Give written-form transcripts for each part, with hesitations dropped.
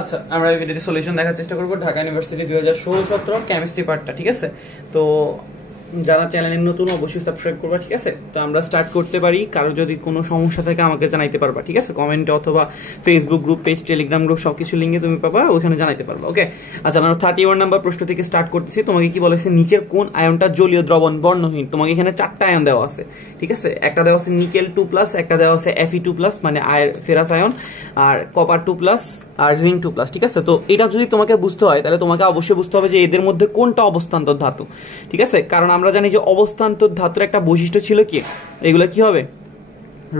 আচ্ছা, আমরা এই ভিডিওতে সলিউশন দেখার চেষ্টা করব ঢাকা ইউনিভার্সিটি 2016-17 কেমিস্ট্রি পার্টটা, ঠিক আছে? তো যারা চ্যানেলে নতুন অবশ্যই সাবস্ক্রাইব করবা, ঠিক আছে? তো আমরা স্টার্ট করতে পারি। কারো যদি কোনো সমস্যা থাকে আমাকে জানাইতে পারবা, ঠিক আছে? কমেন্টে অথবা Facebook group page, Telegram group সবকিছু লিঙ্কে তুমি পাবা, ওখানে জানাইতে পারবা। ওকে, আচ্ছা, আমরা 31 নাম্বার প্রশ্ন থেকে স্টার্ট করতেছি। তোমাকে কি বলেছে, নিচের কোন আয়নটা জলীয় দ্রবণ বর্ণহীন? তোমাকে এখানে 4টা আয়ন দেওয়া আছে, ঠিক আছে? একটা দেওয়া আছে নিকেল 2+, একটা দেওয়া আছে Fe2+, মানে ফেরাস আয়ন, আর কপার 2+, আর জিঙ্ক 2+, ঠিক আছে? তো এটা যদি তোমাকে বুঝতে হয় তাহলে তোমাকে অবশ্যই বুঝতে হবে যে এদের মধ্যে কোনটা অবস্থান্তর ধাতু, ঠিক আছে? কারণ আমরা জানি যে অবস্থান্তর ধাতুর একটা বৈশিষ্ট্য ছিল কি, এগুলো কি হবে,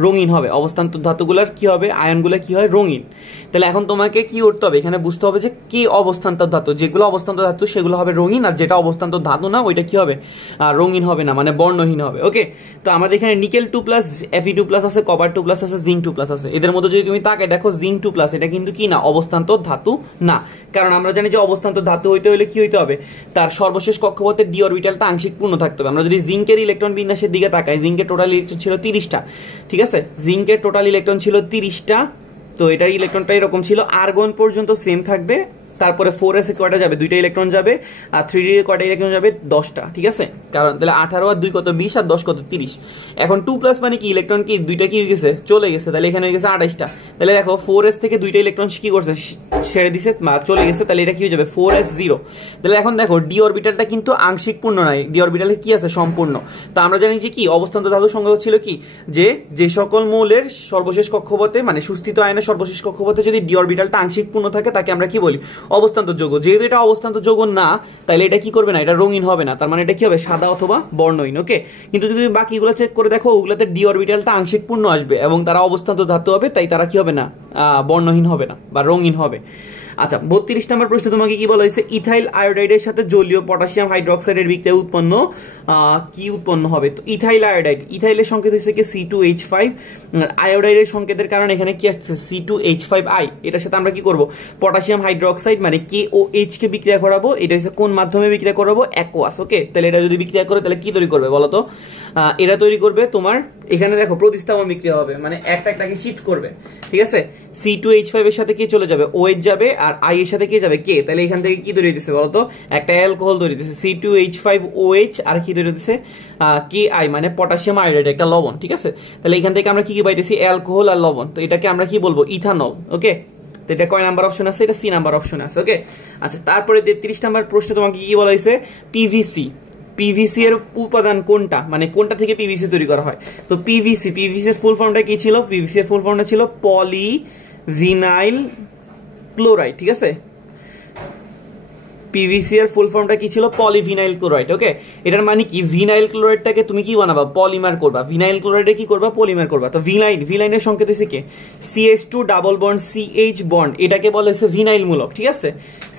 রঙিন হবে। অবস্থান্তর ধাতুগুলোর কি হবে, আয়নগুলো কি হয়, রঙিন। তাহলে এখন তোমাকে কি করতে হবে, এখানে বুঝতে হবে যে কি অবস্থান্তর ধাতু, যেগুলো অবস্থান্তর ধাতু সেগুলো হবে রঙিন, আর যেটা অবস্থান্তর ধাতু না ওইটা কি হবে, রঙিন হবে না, মানে বর্ণহীন হবে। ওকে, তো আমাদের এখানে নিকেল 2+, Fe2+ আছে, কপার 2+ আছে, জিঙ্ক 2+ আছে। এদের মধ্যে যদি তুমি তাকে দেখো জিঙ্ক 2+, এটা কিন্তু কি না, অবস্থান্তর ধাতু না। কারণ আমরা জানি যে অবস্থান্তর ধাতু হইতে হলে কি হইতে হবে, তার সর্বশেষ কক্ষপথের ডি অরবিটালটা আংশিক পূর্ণ থাকতে হবে। আমরা যদি জিঙ্কের ইলেকট্রন বিন্যাসের দিকে তাকাই, জিঙ্কের টোটাল ইলেকট্রন ছিল 30টা, ঠিক আছে? জিঙ্কের টোটাল ইলেকট্রন ছিল 30টা। তো এটার ইলেকট্রনটা এরকম ছিল, আর্গন পর্যন্ত সেম থাকবে, তারপরে 4s এ কয়টা যাবে, 2টা ইলেকট্রন যাবে, আর 3d এ কয়টা ইলেকট্রন যাবে, 10টা, ঠিক আছে? কারণ তাহলে 18 আর 2 কত, 20, আর 10 কত, 30। এখন 2+ মানে কি, ইলেকট্রন কি দুইটা কি হয়ে গেছে, চলে গেছে, তাহলে এখানে হয়ে গেছে 28টা। তাহলে দেখো 4s থেকে 2টা ইলেকট্রন কি করছে, ছেড়ে দিছে, চলে গেছে, তাহলে এটা কি হয়ে যাবে, 4s0। তাহলে এখন দেখো ডি অরবিটালটা কিন্তু আংশিক পূর্ণ নয়, ডি অরবিটালে কি আছে, সম্পূর্ণ। তো আমরা জানি যে কি অবস্থান্তর ধাতু সংজ্ঞা ছিল কি, যে সকল মৌলের সর্বশেষ কক্ষপথে, মানে সুস্থিত আয়নের সর্বশেষ কক্ষপথে যদি ডি অরবিটালটা আংশিক পূর্ণ থাকে তাকে আমরা কি বলি, অবস্থান্তর যৌগ। যেহেতু এটা অবস্থান্তর যৌগ না, তাহলে এটা কি করবে না, এটা রঙিন হবে না, তার মানে এটা কি হবে, সাদা অথবা বর্ণহীন। ওকে, কিন্তু যদি বাকিগুলো চেক করে দেখো, ওগুলোতে ডি অরবিটালটা আংশিক পূর্ণ আসবে এবং তারা অবস্থান্তর ধাতু হবে, তাই তারা কি হবে না, বর্ণহীন হবে না বা রঙিন হবে। আচ্ছা, 32 নম্বর প্রশ্ন তোমাকে কি বলা হয়েছে, ইথাইল আয়োডাইডের সাথে জলীয় পটাশিয়াম হাইড্রোক্সাইডের বিক্রিয়ায় উৎপন্ন কি উৎপন্ন হবে? তো ইথাইল আয়োডাইড, ইথাইলের সংকেত হচ্ছে কি C2H5, আয়োডাইডের সংকেতের কারণে এখানে কি আসছে, C2H5I। এটার সাথে আমরা কি করব, পটাশিয়াম হাইড্রোক্সাইড মানে KOH কে বিক্রিয়া করাবো। এটা হচ্ছে কোন মাধ্যমে বিক্রিয়া করাবো, অ্যাকোয়াস। ওকে, তাহলে এটা যদি বিক্রিয়া করে তাহলে কি তৈরি করবে বলো তো, এটা তৈরি করবে তোমার, এখানে দেখো প্রতিস্থাপন বিক্রিয়া হবে, মানে একটাকে শিফট করবে, ঠিক আছে? C2H5 এর সাথে কি চলে যাবে, OH যাবে, আর I এর সাথে কি যাবে, K। তাহলে এখান থেকে কি তৈরি হইতেছে বলতো, একটা অ্যালকোহল তৈরি হইতেছে, C2H5OH, আর কি তৈরি হইতেছে, KI, মানে পটাশিয়াম আয়োডাইড, একটা লবণ, ঠিক আছে? তাহলে এখান থেকে আমরা কি কি পাইতেছি, অ্যালকোহল আর লবণ। তো এটাকে আমরা কি বলবো, ইথানল। ওকে, তো এটা কয় নাম্বার অপশন আছে, এটা C নাম্বার অপশন আছে। ওকে, আচ্ছা, তারপরে 33 নাম্বার প্রশ্ন তোমাকে কি বলা হয়েছে, পিভিসি এর উপাদান কোনটা, মানে কোনটা থেকে পিভিসি তৈরি করা হয়? তো পিভিসি এর ফুল ফর্মটা কি ছিল, পিভিসি এর ফুল ফর্মটা ছিল পলিভিনাইল ক্লোরাইড, ঠিক আছে? পিভিসি এর ফুল ফর্মটা কি ছিল, পলিভিনাইল ক্লোরাইড। ওকে, এটার মানে কি, ভিনাইল ক্লোরাইডটাকে তুমি কি বানাবা, পলিমার করবা, ভিনাইল ক্লোরাইডে কি করবা, পলিমার করবা। তো ভিনাইলের সংকেত হচ্ছে কি, CH2 double bond CH bond, এটাকে বলা হচ্ছে ভিনাইল মূলক, ঠিক আছে?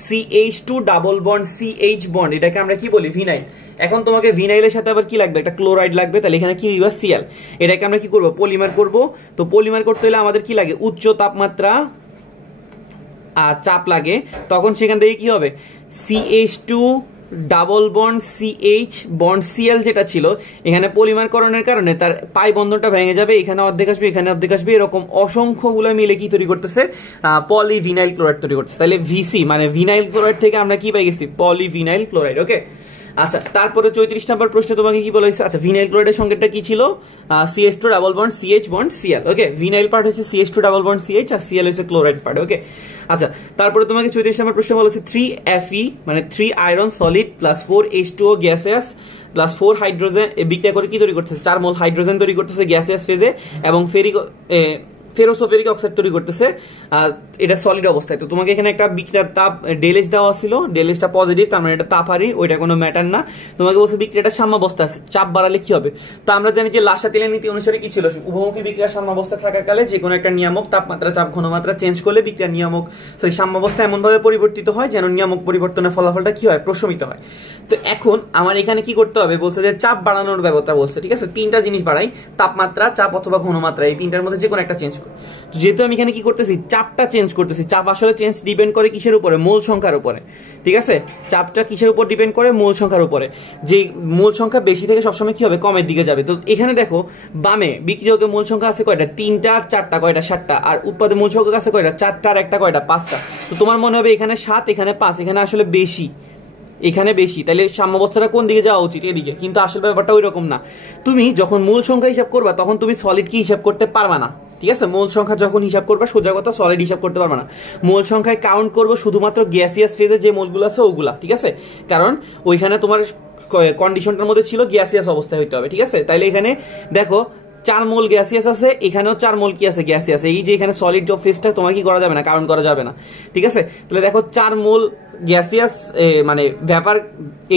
CH2 double bond CH bond, এটাকে আমরা কি বলি, ভিনাইল। এখন তোমাকে ভিনাইলের সাথে আবার কি লাগবে, একটা ক্লোরাইড লাগবে, তাহলে এখানে কি দিবা, Cl। এটাকে আমরা কি করব, পলিমার করব। তো পলিমার করতে হলে আমাদের কি লাগে, উচ্চ তাপমাত্রা আর চাপ লাগে। তখন সেখান থেকে কি হবে, CH2 double bond CH bond Cl যেটা ছিল, এখানে পলিমার করণের কারণে তার পাই বন্ধনটা ভেঙে যাবে, এখানে অর্ধেক আসবে, এখানে অর্ধেক আসবে, এরকম অসংখ্যগুলো মিলে কি তৈরি করতেছে, পলিভিনাইল ক্লোরাইড তৈরি করতেছে। তাহলে VC মানে ভিনাইল ক্লোরাইড থেকে আমরা কি পাই গেছি, পলিভিনাইল ক্লোরাইড। ওকে, আচ্ছা, তারপরে 34 নম্বর প্রশ্ন তোমাকে কি বলা হয়েছে, আচ্ছা, ভিনাইল ক্লোরাইডের সংকেতটা কি ছিল, CH2 double bond CH bond Cl। ওকে, ভিনাইল পার্ট হচ্ছে CH2 ডাবল বন্ড CH, আর Cl হচ্ছে ক্লোরাইড পার্ট। ওকে, আচ্ছা, তারপরে তোমাকে 34 নম্বর প্রশ্ন বলা হচ্ছে 3Fe মানে 3 iron solid plus 4H2O gaseous plus 4 hydrogen বিক্রিয়া করে কি তৈরি করতেছে, 4 মোল হাইড্রোজেন তৈরি করতেছে গ্যাসিয়াস ফেজে, এবং ফেরোসোফেরিক অক্সাইড তৈরি করতেছে, এটা সলিড অবস্থায়। তো তোমাকে এখানে একটা বিক্রিয়ার তাপ ডেলেজ দেওয়া ছিল, ডেলেজটা পজিটিভ, তার মানে এটা তাপহারী, ওইটা কোনো ম্যাটার না। তোমাকে বলছে বিক্রিয়াটা সাম্যাবস্থা আছে, চাপ বাড়ালে কি হবে? তো আমরা জানি যে লাসাতিলের নীতি অনুসারে কি ছিল, উভমুখী বিক্রিয়া সাম্যাবস্থা থাকাকালে যে কোনো একটা নিয়ামক তাপমাত্রা, চাপ, ঘনমাত্রা চেঞ্জ করলে বিক্রিয়া সাম্যাবস্থা এমনভাবে পরিবর্তিত হয় যেন নিয়ামক পরিবর্তনের ফলাফলটা কি হয়, প্রশমিত হয়। তো এখন আমার এখানে কি করতে হবে বলছে যে চাপ বাড়ানোর ব্যবস্থা বলছে, ঠিক আছে। তিনটা জিনিস বাড়াই, তাপমাত্রা, চাপ অথবা ঘনমাত্রা, এই তিনটার মধ্যে যে কোনো একটা চেঞ্জ করি। তো যেহেতু আমি এখানে কি করতেছি, চাপটা চেঞ্জ করতেছি। চাপ আসলে চেঞ্জ ডিপেন্ড করে কিসের উপরে? মোল সংখ্যার উপরে, ঠিক আছে। চাপটা কিসের উপর ডিপেন্ড করে? মোল সংখ্যার উপরে। যে মোল সংখ্যা বেশি থেকে সবসময় কি হবে? কমের দিকে যাবে। তো এখানে দেখো বামে বিক্রিয়কের মোল সংখ্যা আছে কয়টা? 3টা, 4টা, কয়টা? 7টা। আর উৎপাদনের মোল সংখ্যা আছে কয়টা? 4টা আর একটা কয়টা? 5টা। তো তোমার মনে হবে এখানে 7, এখানে 5, এখানে আসলে বেশি, এখানে বেশি, তাহলে সাম্যাবস্থাটা কোন দিকে যাওয়া উচিত? এদিকে। কিন্তু আসলে ব্যাপারটা ওই রকম না। তুমি যখন মূল সংখ্যা হিসাব করবা তখন তুমি সলিড কি হিসাব করতে পারবা না, ঠিক আছে। মূল সংখ্যা যখন হিসাব করবা সোজা কথা সলিড হিসাব করতে পারবা না। মূল সংখ্যায় কাউন্ট করবো শুধুমাত্র গ্যাসিয়াস ফেজে যে মোলগুলো আছে ওগুলা, ঠিক আছে। কারণ ওইখানে তোমার কন্ডিশনটার মধ্যে ছিল গ্যাসিয়াস অবস্থায় হইতে হবে, ঠিক আছে। তাইলে এখানে দেখো 4 মোল গ্যাসিয়াস আছে, এখানেও 4 মোল কি আছে? গ্যাসিয়াস। এই যে এখানে সলিড অফ ফেজটা তোমার কি করা যাবে না? কাউন্ট করা যাবে না, ঠিক আছে। তাহলে দেখো 4 মোল গ্যাসিয়াস, মানে ভ্যাপার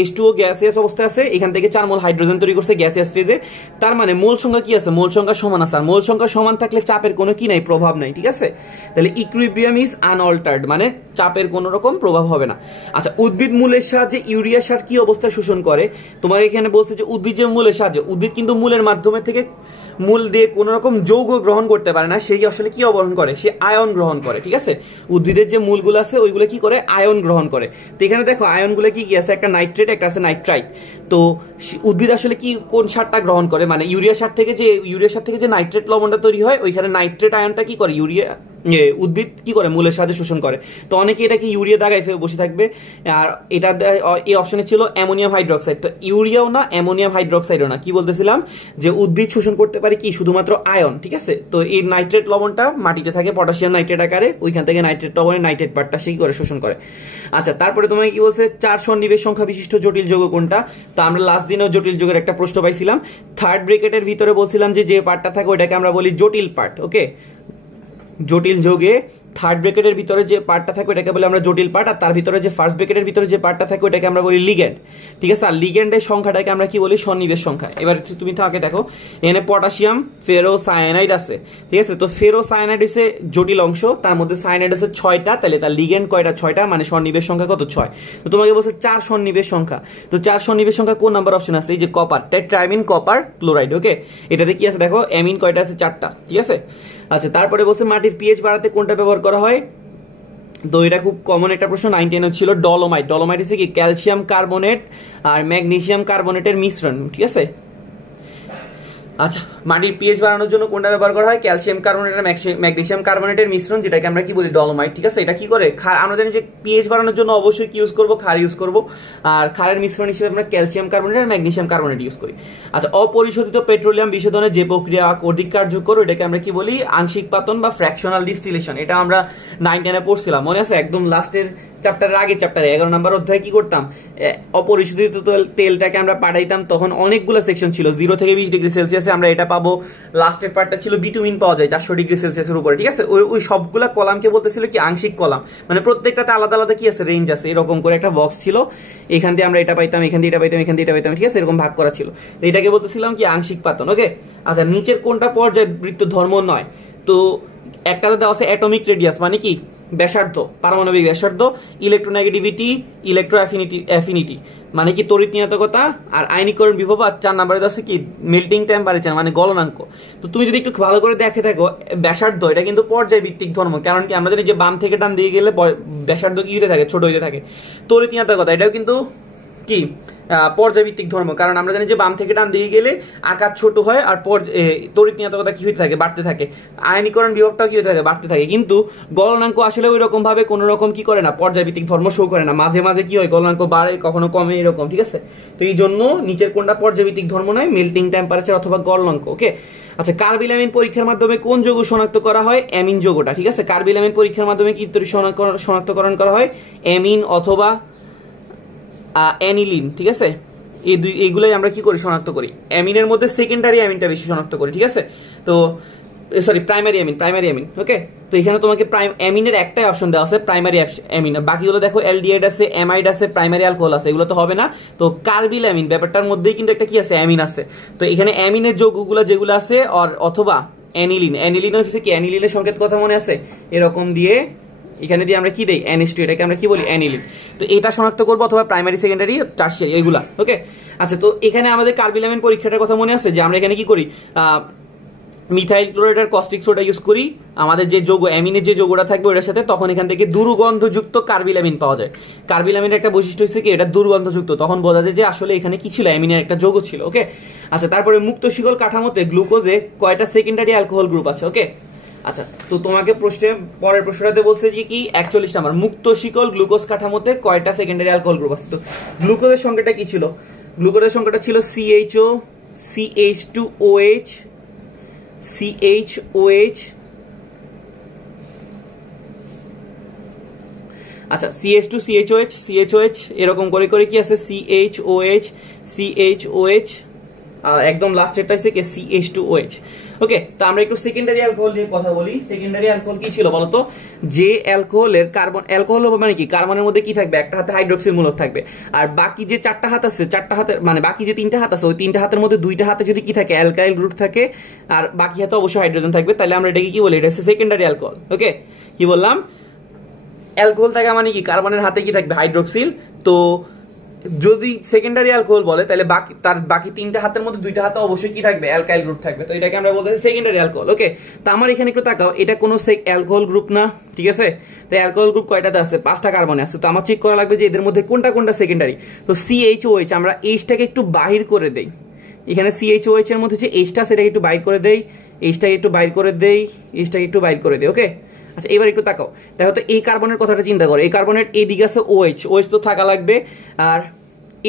H2O গ্যাসিয়াস অবস্থায় আছে, এখান থেকে 4 মোল হাইড্রোজেন তৈরি করছে গ্যাসিয়াস ফেজে। তার মানে মোল সংখ্যা কি আছে? মোল সংখ্যা সমান আছে। আর মোল সংখ্যা সমান থাকলে চাপের কোনো কি নাই? প্রভাব নাই, ঠিক আছে। তাহলে ইকুইলিব্রিয়াম ইজ আনঅল্টার্ড, মানে চাপের কোনো রকম প্রভাব হবে না। আচ্ছা, উদ্ভিদ মূলের সাহায্যে ইউরিয়া সার কি অবস্থায় শোষণ করে? তোমার এখানে বলছে যে উদ্ভিদ যে মূলের সাহায্যে, উদ্ভিদ কিন্তু মূলের মাধ্যমে থেকে মূল দিয়ে কোনো রকম যৌগ গ্রহণ করতে পারে না, সেই আসলে কি গ্রহণ করে? সে আয়ন গ্রহণ করে, ঠিক আছে। উদ্ভিদের যে মূলগুলো আছে ওইগুলো কি করে? আয়ন গ্রহণ করে। তো এখানে দেখো আয়নগুলো কি কি আছে? একটা নাইট্রেট, একটা আছে নাইট্রাইট। তো উদ্ভিদ আসলে কি কোন সারটা গ্রহণ করে? মানে ইউরিয়া সার থেকে যে নাইট্রেট লবণটা তৈরি হয়, ওইখানে নাইট্রেট আয়নটা কি করে? উদ্ভিদ কি করে? মূলের সাহায্যে শোষণ করে। তো অনেকে এটাকে ইউরিয়া দাগায় বসে থাকবে। আর এটা এই অপশনে ছিল অ্যামোনিয়াম হাইড্রোক্সাইড। তো ইউরিয়াও না, অ্যামোনিয়াম হাইড্রোক্সাইডও না। কি বলতেছিলাম? যে উদ্ভিদ শোষণ করতে পারে কি? শুধুমাত্র আয়ন, ঠিক আছে। তো এই নাইট্রেট লবণটা মাটিতে থাকে পটাশিয়াম নাইট্রেট আকারে, ওইখান থেকে নাইট্রেট লবণের নাইট্রেট পার্টটা সে কি করে? শোষণ করে। আচ্ছা, তারপরে তোমাকে কি বলছে? 4 সন্নিবেশ সংখ্যা বিশিষ্ট জটিল যৌগ কোনটা? তো আমরা লাস্ট দিনেও জটিল যৌগের একটা প্রশ্ন পাইছিলাম। থার্ড ব্র্যাকেটের ভিতরে বলছিলাম যে পার্টটা থাকে ওইটাকে আমরা বলি জটিল পার্ট, ওকে। জটিল যৌগে থার্ড ব্র্যাকেটের ভিতরে যে পার্টটা থাকে ওটাকে বলি আমরা জটিল পার্ট, আর তার ভিতরে যে ফার্স্ট ব্র্যাকেটের ভিতরে যে পার্টটা থাকে ওটাকে আমরা বলি লিগ্যান্ড, ঠিক আছে। আর লিগ্যান্ডের সংখ্যাটাকে আমরা কি বলি? সন্নিবেশ সংখ্যা। এবার তুমি তো আগে দেখো এখানে পটাশিয়াম ফেরোসায়ানাইড আছে, ঠিক আছে। তো ফেরোসায়ানাইড হচ্ছে জটিল অংশ, তার মধ্যে সায়ানাইড আছে 6টা, তাহলে তার লিগ্যান্ড কয়টা? 6টা, মানে সন্নিবেশ সংখ্যা কত? 6। তো তোমাকে বলছে 4 সন্নিবেশ সংখ্যা। তো 4 সন্নিবেশ সংখ্যা কোন নাম্বার অপশন আছে? এই যে কপার, টেট্রাইমিন কপার ক্লোরাইড, ওকে। এটাতে কি আছে দেখো? অ্যামিন কয়টা আছে? 4টা, ঠিক আছে। আচ্ছা, তারপরে বলছে মাটির পিএইচ বাড়াতে কোনটা ব্যবহার করা হয়? তো এটা খুব কমন একটা প্রশ্ন, 9-10 ছিল ডলোমাইট। ডলোমাইট হচ্ছে কি? ক্যালসিয়াম কার্বনেট আর ম্যাগনেসিয়াম কার্বনেটের মিশ্রণ, ঠিক আছে। আচ্ছা, মাটির পিএইচ বাড়ানোর জন্য কোনটা ব্যবহার করা হয়? ক্যালসিয়াম কার্বনেট আর ম্যাগনেসিয়াম কার্বনেটের মিশ্রণ, যেটাকে আমরা কি বলি? ডলোমাইট, ঠিক আছে। এটা কি করে? আমরা জানি যে পিএইচ বাড়ানোর জন্য অবশ্যই কি ইউজ করব? ক্ষার ইউজ করব। আর ক্ষারের মিশ্রণ হিসেবে আমরা ক্যালসিয়াম কার্বনেট আর ম্যাগনেসিয়াম কার্বনেট ইউজ করি। আচ্ছা, অপরিশোধিত পেট্রোলিয়াম বিশোধনের যে প্রক্রিয়া অধিক কার্যকর এটাকে আমরা কি বলি? আংশিক পাতন বা ফ্র্যাকশনাল ডিস্টিলেশন। এটা আমরা 9-10 পড়ছিলাম, মনে আছে? একদম লাস্টের চ্যাপ্টারের আগে, চ্যাপ্টারে 11 নম্বর অধ্যায়ে কি করতাম? অপরিশোধিত তেলটাকে আমরা পাঠাইতাম, তখন অনেকগুলো সেকশন ছিল। 0 থেকে 20 ডিগ্রি সেলসিয়াসে আমরা এটা পাবো। লাস্টের পার্টটা ছিল বিটুমিন পাওয়া যায় 400 ডিগ্রি সেলসিয়াসের উপরে, ঠিক আছে। ওই সবগুলা কলামকে বলতেছিল কি? আংশিক কলাম। মানে প্রত্যেকটাতে আলাদা আলাদা কি আছে? রেঞ্জ আছে। এরকম করে একটা বক্স ছিল, এখান দিয়ে আমরা এটা পাইতাম, এখান দিয়ে এটা পাইতাম, এখান দিয়ে এটা পাইতাম, ঠিক আছে। এরকম ভাগ করা ছিল। এটাকে বলতেছিলাম কি? আংশিক পাতন, ওকে। আচ্ছা, নিচের কোনটা পর্যায়বৃত্ত ধর্ম নয়? তো একটাতে দেওয়া আছে অ্যাটমিক রেডিয়াস, মানে কি? ব্যাসার্ধ, পারমাণবিক ব্যাসার্ধ। ইলেকট্রোনেগেটিভিটি, ইলেকট্রো অ্যাফিনিটি মানে কি? তড়িৎনিয়তকতা। আর আয়নীকরণ বিভব। আর 4 নম্বরে আছে কি? মেল্টিং টেম্পারেচার, মানে গলনাঙ্ক। তো তুমি যদি একটু ভালো করে দেখে থাকো, ব্যাসার্ধ এটা কিন্তু পর্যায়ভিত্তিক ধর্ম। কারণ কি? আমরা জানি যে বাম থেকে ডান দিয়ে গেলে ব্যাসার্ধ কি হতে থাকে? ছোট হতে থাকে। তড়িৎনিয়তকতা এটাও কিন্তু কি? পর্যায়ভিত্তিক ধর্ম। কারণ আমরা জানি যে বাম থেকে ডান দিকে গেলে আকার ছোট হয়, আর তড়িৎনিয়তকতা কি হতে থাকে? বাড়তে থাকে। আয়নীকরণ বিভবটাও কি হতে থাকে? বাড়তে থাকে। কিন্তু গলনাঙ্ক আসলে ওই রকম ভাবে কোনো রকম কি করে না? পর্যায়ভিত্তিক ধর্ম শো করে না। মাঝে মাঝে কি হয়? গলনাঙ্ক বাড়ে, কখনো কমে, এরকম, ঠিক আছে। তো এই জন্য নিচের কোনটা পর্যায়ভিত্তিক ধর্ম নয়? মেল্টিং টেম্পারেচার অথবা গলনাঙ্ক, ওকে। আচ্ছা, কার্বিলামিন পরীক্ষার মাধ্যমে কোন যৌগ শনাক্ত করা হয়? অ্যামিন যৌগটা, ঠিক আছে। কার্বিলামিন পরীক্ষার মাধ্যমে কি শনাক্তকরণ করা হয়? অ্যামিন অথবা অ্যানিলিন, ঠিক আছে। এইগুলাই আমরা কি করি? শনাক্ত করি। অ্যামিনের মধ্যে সেকেন্ডারি অ্যামিনটা বেশি শনাক্ত করি, ঠিক আছে। তো প্রাইমারি অ্যামিন, ওকে। তো এখানে তোমাকে অ্যামিনের একটাই অপশন দেওয়া আছে, প্রাইমারি অ্যামিন। বাকিগুলো দেখো অ্যালডিহাইড আছে, অ্যামাইড আছে, প্রাইমারি অ্যালকোহল আছে, এগুলো তো হবে না। তো কার্বিল অ্যামিন ব্যাপারটার মধ্যেই কিন্তু একটা কি আছে? অ্যামিন আছে। তো এখানে অ্যামিনের যৌগগুলো যেগুলো আছে অথবা অ্যানিলিন হচ্ছে কি? অ্যানিলিনের সংকেত কথা মনে আছে? এরকম দিয়ে এখানে দিয়ে আমরা কি দেই NH2, এটাকে আমরা কি বলি অ্যানিলিন। তো এটা শনাক্ত করবো অথবা প্রাইমারি, সেকেন্ডারি, টারশিয়ারি এগুলা। ওকে, আচ্ছা, তো এখানে আমাদের কার্বিলামিন পরীক্ষাটার কথা মনে আছে যে আমরা এখানে কি করি, মিথাইল ক্লোরাইড আর কস্টিক সোডা ইউজ করি আমাদের যে যৌগ অ্যামিনের যে যৌগটা থাকবে ওটার সাথে, তখন এখান থেকে দুর্গন্ধযুক্ত কার্বিলামিন পাওয়া যায়। কার্বিলামিনের একটা বৈশিষ্ট্য হচ্ছে কি এটা দুর্গন্ধযুক্ত, তখন বোঝা যায় যে আসলে এখানে কি ছিল, অ্যামিনের একটা যৌগ ছিল। ওকে, আচ্ছা, তারপরে মুক্ত শিকল কাঠামোতে গ্লুকোজে কয়টা সেকেন্ডারি অ্যালকোহল গ্রুপ আছে? ওকে, আচ্ছা, তো তোমাকে পরের প্রশ্নটাতে বলছে যে কি 41 নাম্বার, মুক্ত শিকল গ্লুকোজ কাঠামোতে কয়টা সেকেন্ডারি অ্যালকোহল গ্রুপ আছে? তো গ্লুকোজের সংখ্যাটা কি ছিল? গ্লুকোজের সংখ্যাটা ছিল CHO, CH2OH, CHOH, আচ্ছা, CH2 CHOH CHOH এরকম করে করে কি আছে CHOH CHOH, আর একদম লাস্টেরটা হচ্ছে কি CH2OH। ওকে, তো আমরা একটু সেকেন্ডারি অ্যালকোহল নিয়ে কথা বলি। সেকেন্ডারি অ্যালকোহল কি ছিল বলতো? যে অ্যালকোহলের কার্বন, অ্যালকোহল মানে কি, কার্বনের মধ্যে কি থাকবে, একটা হাতে হাইড্রোক্সিল মূলক থাকবে, আর বাকি যে চারটা হাত আছে, চারটা হাতে মানে বাকি যে তিনটা হাত আছে, ওই তিনটা হাতের মধ্যে দুইটা হাতে যদি কি থাকে, অ্যালকাইল গ্রুপ থাকে, আর বাকি হাতে অবশ্যই হাইড্রোজেন থাকবে, তাহলে আমরা এটাকে কি বলি, এটা হচ্ছে সেকেন্ডারি অ্যালকোহল। ওকে, কি বললাম, অ্যালকোহল থাকা মানে কি, কার্বনের হাতে কি থাকবে, হাইড্রোক্সিল। তো যদি সেকেন্ডারি অ্যালকোহল বলে তাহলে বাকি তিনটা হাতের মধ্যে দুইটা হাতে অবশ্যই কি থাকবে, অ্যালকাইল গ্রুপ থাকবে, তো এটাকে আমরা বলতে সেকেন্ডারি অ্যালকোহল। ওকে, তো আমার এখানে একটু তাকাও, এটা কোনো অ্যালকোহল গ্রুপ না, ঠিক আছে? তো অ্যালকোহল গ্রুপ কয়টাতে আছে, 5টা কার্বনে আছে, তো আমার চেক করা লাগবে যে এদের মধ্যে কোনটা কোনটা সেকেন্ডারি। তো CHOH আমরা এইচটাকে একটু বাহির করে দেই, এখানে CHOH এর মধ্যে যে এইচটা সেটাকে একটু বাইর করে দেই, এইচটাকে একটু বাইর করে দেই, এইচটাকে একটু বাইর করে দেই। ওকে, আচ্ছা, এবার একটু তাকাও, দেখো তো এই কার্বনের কথাটা চিন্তা করো, এই কার্বনের এই দিকে আছে OH তো থাকা লাগবে, আর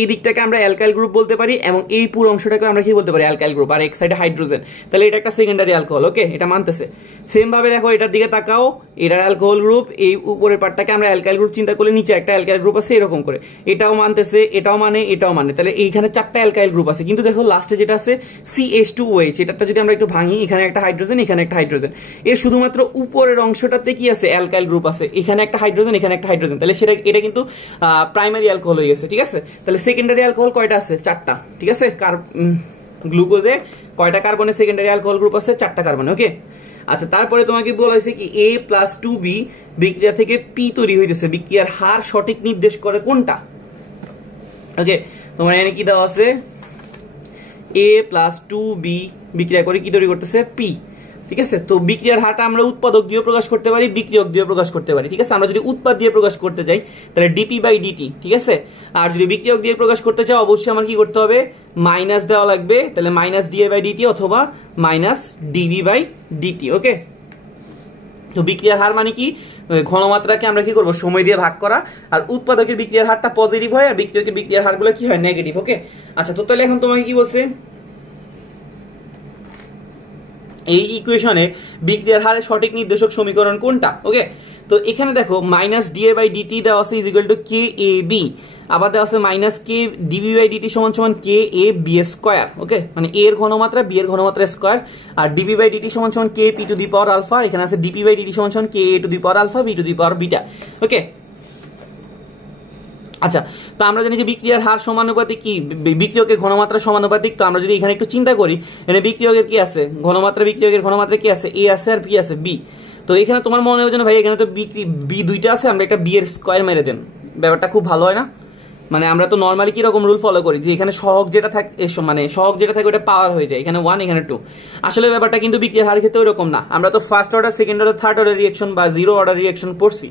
এই দিকটাকে আমরা অ্যালকাইল গ্রুপ বলতে পারি, এবং এই পুরো অংশটাকে আমরা কি বলতে পারি, অ্যালকাইল গ্রুপ, আর এক সাইডে হাইড্রোজেন, তাহলে এটা একটা সেকেন্ডারি অ্যালকোহল। ওকে, এটা মানতেছে। সেম ভাবে দেখো এটার দিকে তাকাও, এটার অ্যালকোহল গ্রুপ, এই উপরের পার্টটাকে আমরা অ্যালকাইল গ্রুপ চিন্তা করলে নিচে একটা অ্যালকাইল গ্রুপ আছে এরকম করে, এটাও মানতেছে, এটাও মানে, এটাও মানে, তাহলে এইখানে 4টা অ্যালকাইল গ্রুপ আছে। কিন্তু দেখো লাস্টে যেটা আছে CH2OH, এটাটা যদি আমরা একটু ভাঙি, এখানে একটা হাইড্রোজেন, এখানে একটা হাইড্রোজেন, এর শুধুমাত্র উপরের অংশটাতে কি আছে, অ্যালকাইল গ্রুপ আছে, এখানে একটা হাইড্রোজেন, এখানে একটা হাইড্রোজেন, তাহলে এটা কিন্তু প্রাইমারি অ্যালকোহল হয়ে গেছে। ঠিক আছে, তাহলে সেকেন্ডারি অ্যালকোহল কয়টা আছে, 4টা। ঠিক আছে, গ্লুকোজে কয়টা কার্বনে সেকেন্ডারি অ্যালকোহল গ্রুপ আছে, 4টা কার্বনে। ওকে, আচ্ছা, তারপরে তোমাকে বলা হয়েছে কি A+2B বিক্রিয়া থেকে P তৈরি হইতেছে, বিক্রিয়ার হার সঠিক নির্দেশ করে কোনটা? ওকে, তোমার এখানে কি দেওয়া আছে, A+2B বিক্রিয়া করে কি তৈরি করতেছে, P। ঠিক আছে, তো বিক্রিয়ার হারটা আমরা উৎপাদক দিয়ে প্রকাশ করতে পারি, বিক্রিয়ক দিয়ে প্রকাশ করতে পারি। ঠিক আছে, আমরা যদি উৎপাদ দিয়ে প্রকাশ করতে যাই তাহলে dP/dt। ঠিক আছে, আর যদি বিক্রিয়ক দিয়ে প্রকাশ করতে চাই অবশ্যই আমার কি করতে হবে, মাইনাস দেওয়া লাগবে, তাহলে -dA/dt অথবা -dB/dt। ওকে, তো বিক্রিয়ার হার মানে কি, ঘনমাত্রাকে আমরা কি করব, সময় দিয়ে ভাগ করা, আর উৎপাদকের বিক্রিয়ার হারটা পজিটিভ হয় আর বিক্রিয়কের বিক্রিয়ার হারগুলো কি হয়, নেগেটিভ। ওকে, আচ্ছা, তো তাহলে এখন তোমাকে কি বলছে, এই ইকুয়েশনে বিক্রিয়ার হারের সঠিক নির্দেশক সমীকরণ কোনটা? ওকে, তো এখানে দেখো -dA/dt দেওয়া আছে = KAB, আবার দেওয়া আছে -KdB/dt = KAB²। ওকে, মানে a এর ঘনমাত্রা b এর ঘনমাত্রা স্কয়ার, আর dB/dt = Kp⁴, এখানে আছে dP/dt = Ka⁴ b⁴ ওকে, আচ্ছা, তো আমরা জানি যে বিক্রিয়ার হার সমানুপাতিক কি, বিক্রিয়কের ঘনমাত্রা সমানুপাতিক। তো আমরা যদি এখানে একটু চিন্তা করি, এখানে বিক্রিয়কের কি আছে, ঘনমাত্রা, বিক্রিয়কের ঘনমাত্রা কি আছে, A আছে আর B আছে, B। তো এখানে তোমার মনে হয় যেন ভাই এখানে তো B দুইটা আছে, আমরা একটা B এর স্কয়ার মেরে দেন, ব্যাপারটা খুব ভালো হয় না? মানে আমরা তো নরমালি কি রকম রুল ফলো করি যে এখানে সহগ যেটা থাকে, মানে সহগ যেটা থাকে ওটা পাওয়ার হয়ে যায়, এখানে 1 এখানে 2। আসলে ব্যাপারটা কিন্তু বিক্রিয়ার হার ক্ষেত্রে ওইরকম না। আমরা তো first order, second order, third order reaction বা জিরো অর্ডার রিঅ্যাকশন পড়ছি,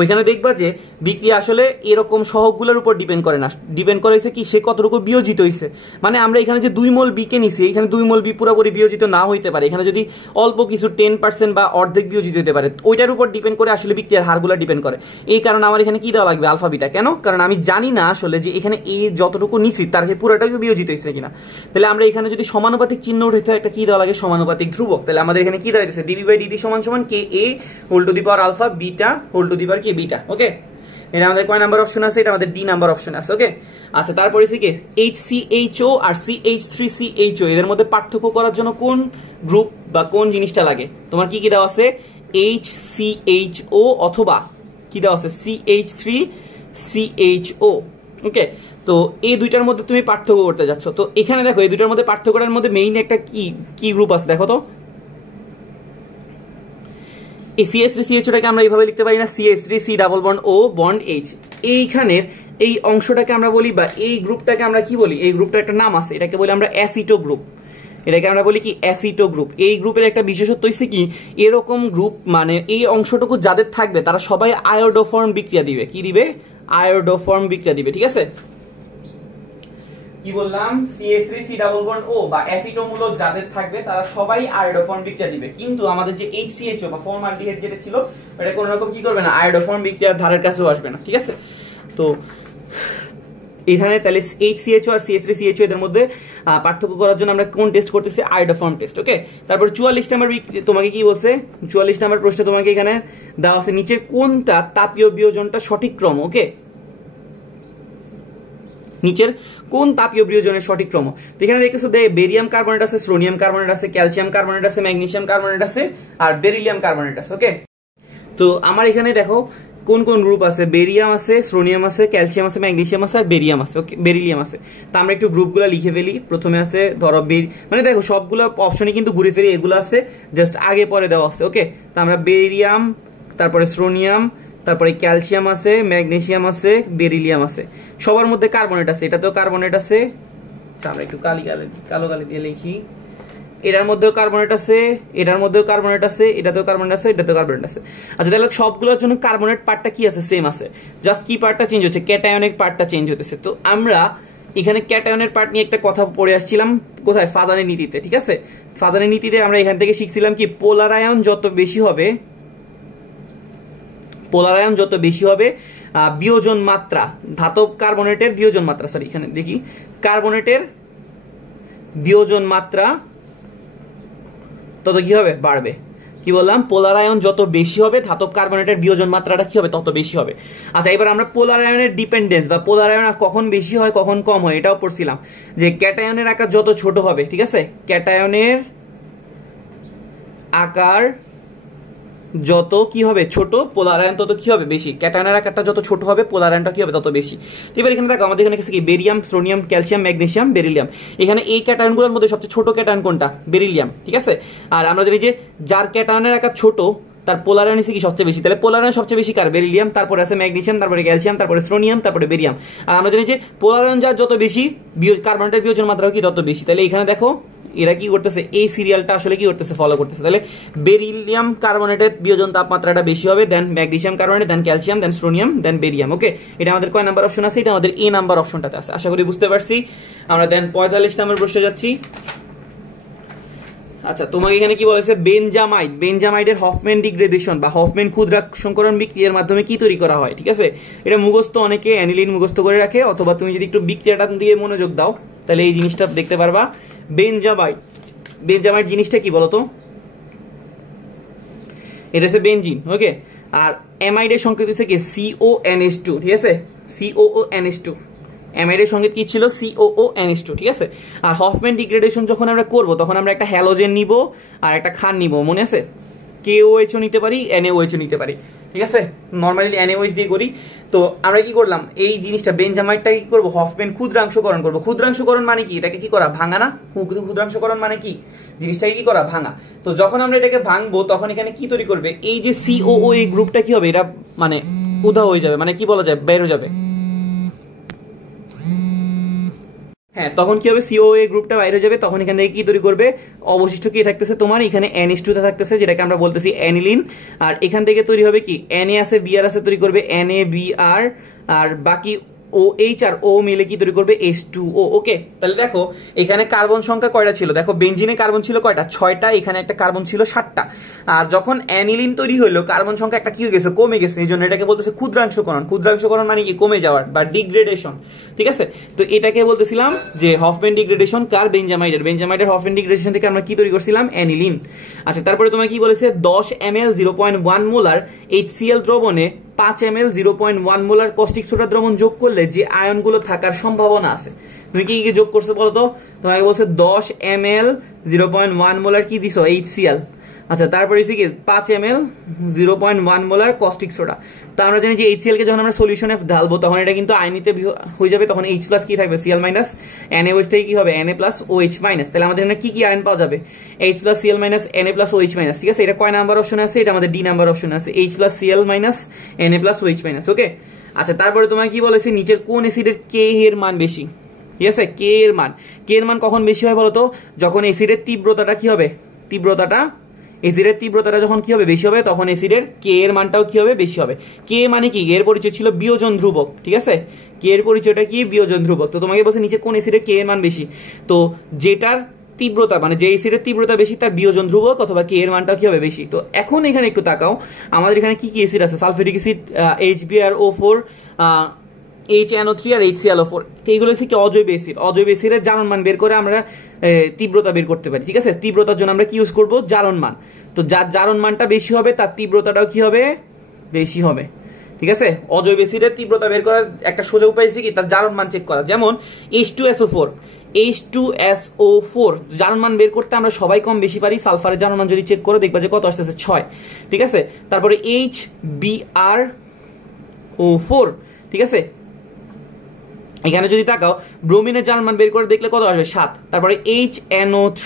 ওইখানে দেখবা যে বিক্রিয়া আসলে এরকম সহগগুলোর উপর ডিপেন্ড করে না, ডিপেন্ড করে হচ্ছে কি সে কতটুকু বিয়োজিত হয়েছে। মানে আমরা এখানে যে 2 মোল বি কে নিছি, এখানে 2 মোল বি পুরোপুরি বিয়োজিত না হইতে পারে, এখানে যদি অল্প কিছু 10% বা অর্ধেক বিয়োজিত হতে পারে, ওইটার উপর ডিপেন্ড করে আসলে বিক্রিয়ার হারগুলো ডিপেন্ড করে। এই কারণে আমার এখানে কি দেওয়া লাগবে, আলফা বিটা। কেন? কারণ আমি জানি না আসলে যে এখানে যতটুকু নিছি তার পুরোটাকে বিয়োজিত হয়েছে কিনা। তাহলে আমরা এখানে যদি সমানুপাতিক চিহ্ন উঠাইতে হয়, একটা কি দেওয়া লাগে, সমানুপাতিক ধ্রুবক। তাহলে আমাদের এখানে কি দাঁড়াইতেছে, dB/dt = Ka⁴ β কি বিটা। ওকে, এটা আমাদের কয় নাম্বার অপশন আছে, এটা আমাদের ডি নাম্বার অপশন আছে। ওকে, আচ্ছা, তারপরে কি HCHO আর CH3CHO এদের মধ্যে পার্থক্য করার জন্য কোন গ্রুপ বা কোন জিনিসটা লাগে? তোমার কি কি দেওয়া আছে, HCHO অথবা কি দেওয়া আছে, CH3CHO। ওকে, তো এই দুইটার মধ্যে তুমি পার্থক্য করতে যাচ্ছ। তো এখানে দেখো এই দুইটার মধ্যে পার্থক্যের মধ্যে মেইন একটা কি গ্রুপ আছে, দেখো তো এই CH3CHOটাকে আমরা এইভাবে লিখতে পারি না, CH3C double bond O bond H। এইখানের এই অংশটাকে আমরা বলি, বা এই গ্রুপটাকে আমরা কি বলি, এই গ্রুপটার একটা নাম আছে, এটাকে বলি আমরা অ্যাসিটো গ্রুপ। এটাকে আমরা বলি কি অ্যাসিটো গ্রুপ। এই গ্রুপের একটা বিশেষত্ব হচ্ছে কি, এরকম গ্রুপ মানে এই অংশটুকু যাদের থাকবে তারা সবাই আয়োডোফর্ম বিক্রিয়া দিবে। কি দিবে? আয়োডোফর্ম বিক্রিয়া দিবে, ঠিক আছে। কি বললাম? CH3C ডাবল বন্ড O বা অ্যাসিটো মূলক যাদের থাকবে তারা সবাই আয়োডোফর্ম বিক্রিয়া দিবে, কিন্তু আমাদের যে HCHO বা ফর্মালডিহাইড যেটা ছিল এটা কোনো রকম কি করবে না, আয়োডোফর্ম বিক্রিয়ার ধারের কাছেও আসবে না, ঠিক আছে। তো এখানে তাহলে HCHO আর CH3CHO এদের মধ্যে পার্থক্য করার জন্য আমরা কোন টেস্ট করতেছি? আয়োডোফর্ম টেস্ট, ওকে। তারপর 44 নাম্বার তোমাকে কি বলছে? 44 নাম্বার প্রশ্ন তোমাকে এখানে দেওয়া আছে নিচের কোনটা তাপীয় বিয়োজনটা সঠিক ক্রম, ওকে। নিচের কোন তাপীয় বিয়োজনের সঠিক ক্রম? তো এখানে দেখতেছো বেরিয়াম কার্বনেট আছে, সোডিয়াম কার্বনেট আছে, ক্যালসিয়াম কার্বনেট আছে, ম্যাগনেসিয়াম কার্বনেট আছে, আর বেরিলিয়াম কার্বনেট আছে, ওকে। তো আমার এখানে দেখো কোন কোন গ্রুপ আছে, বেরিয়াম আছে, সোডিয়াম আছে, ক্যালসিয়াম আছে, ম্যাগনেসিয়াম আছে, আর বেরিয়াম আছে, ওকে, বেরিলিয়াম আছে। তো আমরা একটু গ্রুপগুলো লিখে ফেলি। প্রথমে আছে ধরো মানে দেখো সবগুলো অপশনে কিন্তু ঘুরে ফিরে এগুলো আছে, জাস্ট আগে পরে দেওয়া আছে, ওকে। তো আমরা বেরিয়াম, তারপরে সোডিয়াম, তারপরে ক্যালসিয়াম আছে, ম্যাগনেসিয়াম আছে, বেরিলিয়াম আছে, সবার মধ্যে কার্বনেট আছে, এটাতেও কার্বনেট আছে। আমরা একটু কালো কালি দিয়ে লিখি। এটার মধ্যেও কার্বনেট আছে, এটার মধ্যেও কার্বনেট আছে, এটাতেও কার্বনেট আছে, এটাতেও কার্বনেট আছে। আচ্ছা তাহলে সবগুলোর জন্য কার্বনেট পার্টটা কি আছে? সেম আছে, জাস্ট কি পার্টটা চেঞ্জ হচ্ছে? ক্যাটায়নিক পার্টটা চেঞ্জ হতেছে। তো আমরা এখানে ক্যাটায়নের পার্ট নিয়ে একটা কথা পড়ে আসছিলাম, কোথায়? ফাজানের নীতিতে, ঠিক আছে। ফাজানের নীতিতে আমরা এখান থেকে শিখছিলাম কি, পোলার আয়ন যত বেশি হবে, পোলার আয়ন যত বেশি হবে, বিয়োজন মাত্রা, ধাতব কার্বনেটের বিয়োজন মাত্রা, সরি এখানে দেখি, কার্বনেটের বিয়োজন মাত্রা তত কি হবে? বাড়বে। কি বললাম? পোলার আয়ন যত বেশি হবে ধাতব কার্বনেটের বিয়োজন মাত্রাটা কি হবে? তত বেশি হবে। আচ্ছা এবার আমরা পোলার আয়নের ডিপেন্ডেন্স বা পোলার আয়ন কখন বেশি হয় কখন কম হয় এটাও পড়ছিলাম, যে ক্যাটায়নের আকার যত ছোট হবে, ঠিক আছে, ক্যাটায়নের আকার যত কি হবে ছোট, পোলার আয়ন তত কি হবে? বেশি। ক্যাটায়নের আকারটা যত ছোট হবে পোলার আয়নটা কি হবে? তত বেশি। তো এবার এখানে দেখো আমাদের এখানে কি, barium, sodium, calcium, magnesium, beryllium. এখানে এই ক্যাটায়নগুলোর মধ্যে সবচেয়ে ছোট ক্যাটায়ন কোনটা? বেরিলিয়াম, ঠিক আছে। আর আমরা জানি যে যার ক্যাটায়নের আকার ছোট তার পোলার আয়ন কি সবচেয়ে বেশি, তাহলে পোলার আয়ন সবচেয়ে বেশি কার? বেরিলিয়াম, তারপরে আছে ম্যাগনেসিয়াম, তারপরে ক্যালসিয়াম, তারপরে সোডিয়াম, তারপরে বেরিয়াম। আর আমরা জানি যে পোলার আয়ন যার যত বেশি, কার্বনেটের বিয়োজন মাত্রাও কি তত বেশি। তাহলে এখানে দেখো এরা কি করতেছে, এই সিরিয়ালটা আসলে কি করতেছে? ফলো করতেছে। তাহলে বেরিলিয়াম কার্বনেটের বিয়োজন তাপমাত্রাটা বেশি হবে, দেন ম্যাগনেসিয়াম কার্বনেট, দেন ক্যালসিয়াম, দেন সোডিয়াম, দেন বেরিয়াম, ওকে। এটা আমাদের কয় নাম্বার অপশন আছে? এটা আমাদের এ নাম্বার অপশনটাতে আছে। আশা করি বুঝতে পারছি। আমরা দেন 45 নাম্বার প্রশ্নে যাচ্ছি। আচ্ছা তোমাকে এখানে কি বলেছে? বেনজামাইড, বেনজামাইডের হফম্যান ডিগ্রেডেশন বা হফম্যান ক্ষুদ্রাংশকরণ বিক্রিয়ার মাধ্যমে কি তৈরি করা হয়, ঠিক আছে। এটা মুখস্থ অনেকে অ্যানিলিন মুখস্থ করে রাখে, অথবা তুমি যদি একটু বিক্রিয়াটা দিয়ে মনোযোগ দাও তাহলে এই জিনিসটা দেখতে পারবা। বেনজামাইড, বেনজামাইড জিনিসটা কি বলতো? এটা হচ্ছে বেনজিন, ওকে। আর অ্যামাইডের সংকেত হচ্ছে কি? CONH2, ঠিক আছে, COONH2। অ্যামাইডের সংকেত কি ছিল? COONH2, ঠিক আছে। আর হফম্যান ডিগ্রেডেশন যখন আমরা করব তখন আমরা একটা হ্যালোজেন নিব আর একটা ক্ষার নিব, মনে আছে? KOH নিতে পারি, NaOH নিতে পারি, ঠিক আছে। নরমালি NaOH দিয়ে করি। তো আমরা কি করলাম, এই জিনিসটা বেনজামাইডটা কি করব? হফম্যান ক্ষুদ্রাংশকরণ করব। ক্ষুদ্রাংশকরণ মানে কি? এটাকে কি করা? ভাঙা না? ক্ষুদ্রাংশকরণ মানে কি? জিনিসটাকে কি করা? ভাঙা। তো যখন আমরা এটাকে ভাঙবো তখন এখানে কি তৈরি করবে? এই যে COO এই গ্রুপটা কি হবে? এটা মানে উধাও হয়ে যাবে, মানে কি বলা যায়, বের হয়ে যাবে। হ্যাঁ তখন কি হবে? COA গ্রুপটা বাইরে যাবে, তখন এখান থেকে কি তৈরি করবে? অবশিষ্ট কি থাকতেছে তোমার? এখানে NH2 থাকতেছে, যেটাকে আমরা বলতেছি অ্যানিলিন। আর এখান থেকে তৈরি হবে কি? Na আছে, Br আছে, তৈরি করবে NaBr। আর বাকি OH আর O মিলে কি তৈরি করবে? H2O, ওকে। তাহলে দেখো এখানে কার্বন সংখ্যা কয়টা ছিল? দেখো বেনজিনে কার্বন ছিল কয়টা? 6টা। এখানে একটা কার্বন ছিল 7টা। আর যখন অ্যানিলিন তৈরি হলো কার্বন সংখ্যা একটা কি হয়ে গেছে? কমে গেছে। এই জন্য এটাকে বলতেছে ক্ষুদ্রাংশকরণ। ক্ষুদ্রাংশকরণ মানে কি? কমে যাওয়ার বা ডিগ্রেডেশন, ঠিক আছে। তো এটাকে বলতেছিলাম যে হফম্যান ডিগ্রেডেশন কার? বেনজামাইডের। বেনজামাইডের হফম্যান ডিগ্রেডেশন থেকে আমরা কি তৈরি করছিলাম? অ্যানিলিন। আচ্ছা তারপরে তোমাকে কি বলেছে? 10 ml 0.1 মোলার HCl দ্রবণে 5 ml 0.1 মোলার কস্টিক সোডা দ্রবণ যোগ করলে যে আয়নগুলো থাকার সম্ভাবনা আছে। তুমি কি যোগ করছো বলো তো? তোমাকে বলছে 10 ml 0.1 মোলার কি দিছো? HCl। আচ্ছা তারপরে হচ্ছে কি 5 ml 0.1 মোলার কস্টিক সোডা। তো আমরা জানি যে HCl কে যখন আমরা সলিউশনে ঢালবো তখন এটা কিন্তু আয়নিতে হয়ে যাবে, তখন H+ কি থাকবে Cl- NaOH থেকে কি হবে Na+OH-। তাহলে আমাদের এখানে কি কি আয়ন পাওয়া যাবে H+, Cl-, Na+OH-। ঠিক আছে, এটা কয় নাম্বার অপশনে আছে? এটা আমাদের ডি নাম্বার অপশনে আছে, H+, Cl-, Na+OH-। ওকে। আচ্ছা তারপরে তোমাকে কি বলেছে নিচের কোন অ্যাসিডের K এর মান বেশি? ঠিক আছে, K এর মান কখন বেশি হয় বলতো? যখন অ্যাসিডের তীব্রতাটা কি হবে, অ্যাসিডের তীব্রতাটা যখন কি হবে বেশি হবে, তখন অ্যাসিডের কে এর মানটাও কি হবে বেশি হবে। কে মানে কি? এর পরিচয় ছিল বিয়োজন ধ্রুবক। ঠিক আছে, কে এর পরিচয়টা কি? বিয়োজন ধ্রুবক। তো তোমাকে বলছে নিচে কোন অ্যাসিডের কে এর মান বেশি, তো যেটার তীব্রতা মানে যে অ্যাসিডের তীব্রতা বেশি তার বিয়োজন ধ্রুবক অথবা কে এর মানটাও কি হবে বেশি। তো এখন এখানে একটু তাকাও, আমাদের এখানে কি কি অ্যাসিড আছে? সালফিউরিক অ্যাসিড, HbRO4, HNO3 আর HClO4। এইগুলো হচ্ছে কি অজৈব অ্যাসিড। অজৈব অ্যাসিডের জারণ মান বের করে আমরা তীব্রতা বের করতে পারি। ঠিক আছে, তীব্রতার জন্য আমরা কি ইউজ করব? জারণ মান। তো যার জারণ মানটা বেশি হবে তার তীব্রতাটাও কি হবে? বেশি হবে। ঠিক আছে, অজৈব অ্যাসিডের তীব্রতা বের করার একটা সোজা উপায় আছে কি? তার জারণ মান চেক করা। যেমন H2SO4 জারণ মান বের করতে আমরা সবাই কম বেশি পারি। সালফারের জারণ মান যদি চেক করো দেখবা যে কত আসতেছে 6। ঠিক আছে, তারপরে HbRO4। ঠিক আছে, এখানে যদি তাকাও ব্রোমিনের জারণ মান বের করে দেখলে কত আসবে? 7। তারপরে HNO3,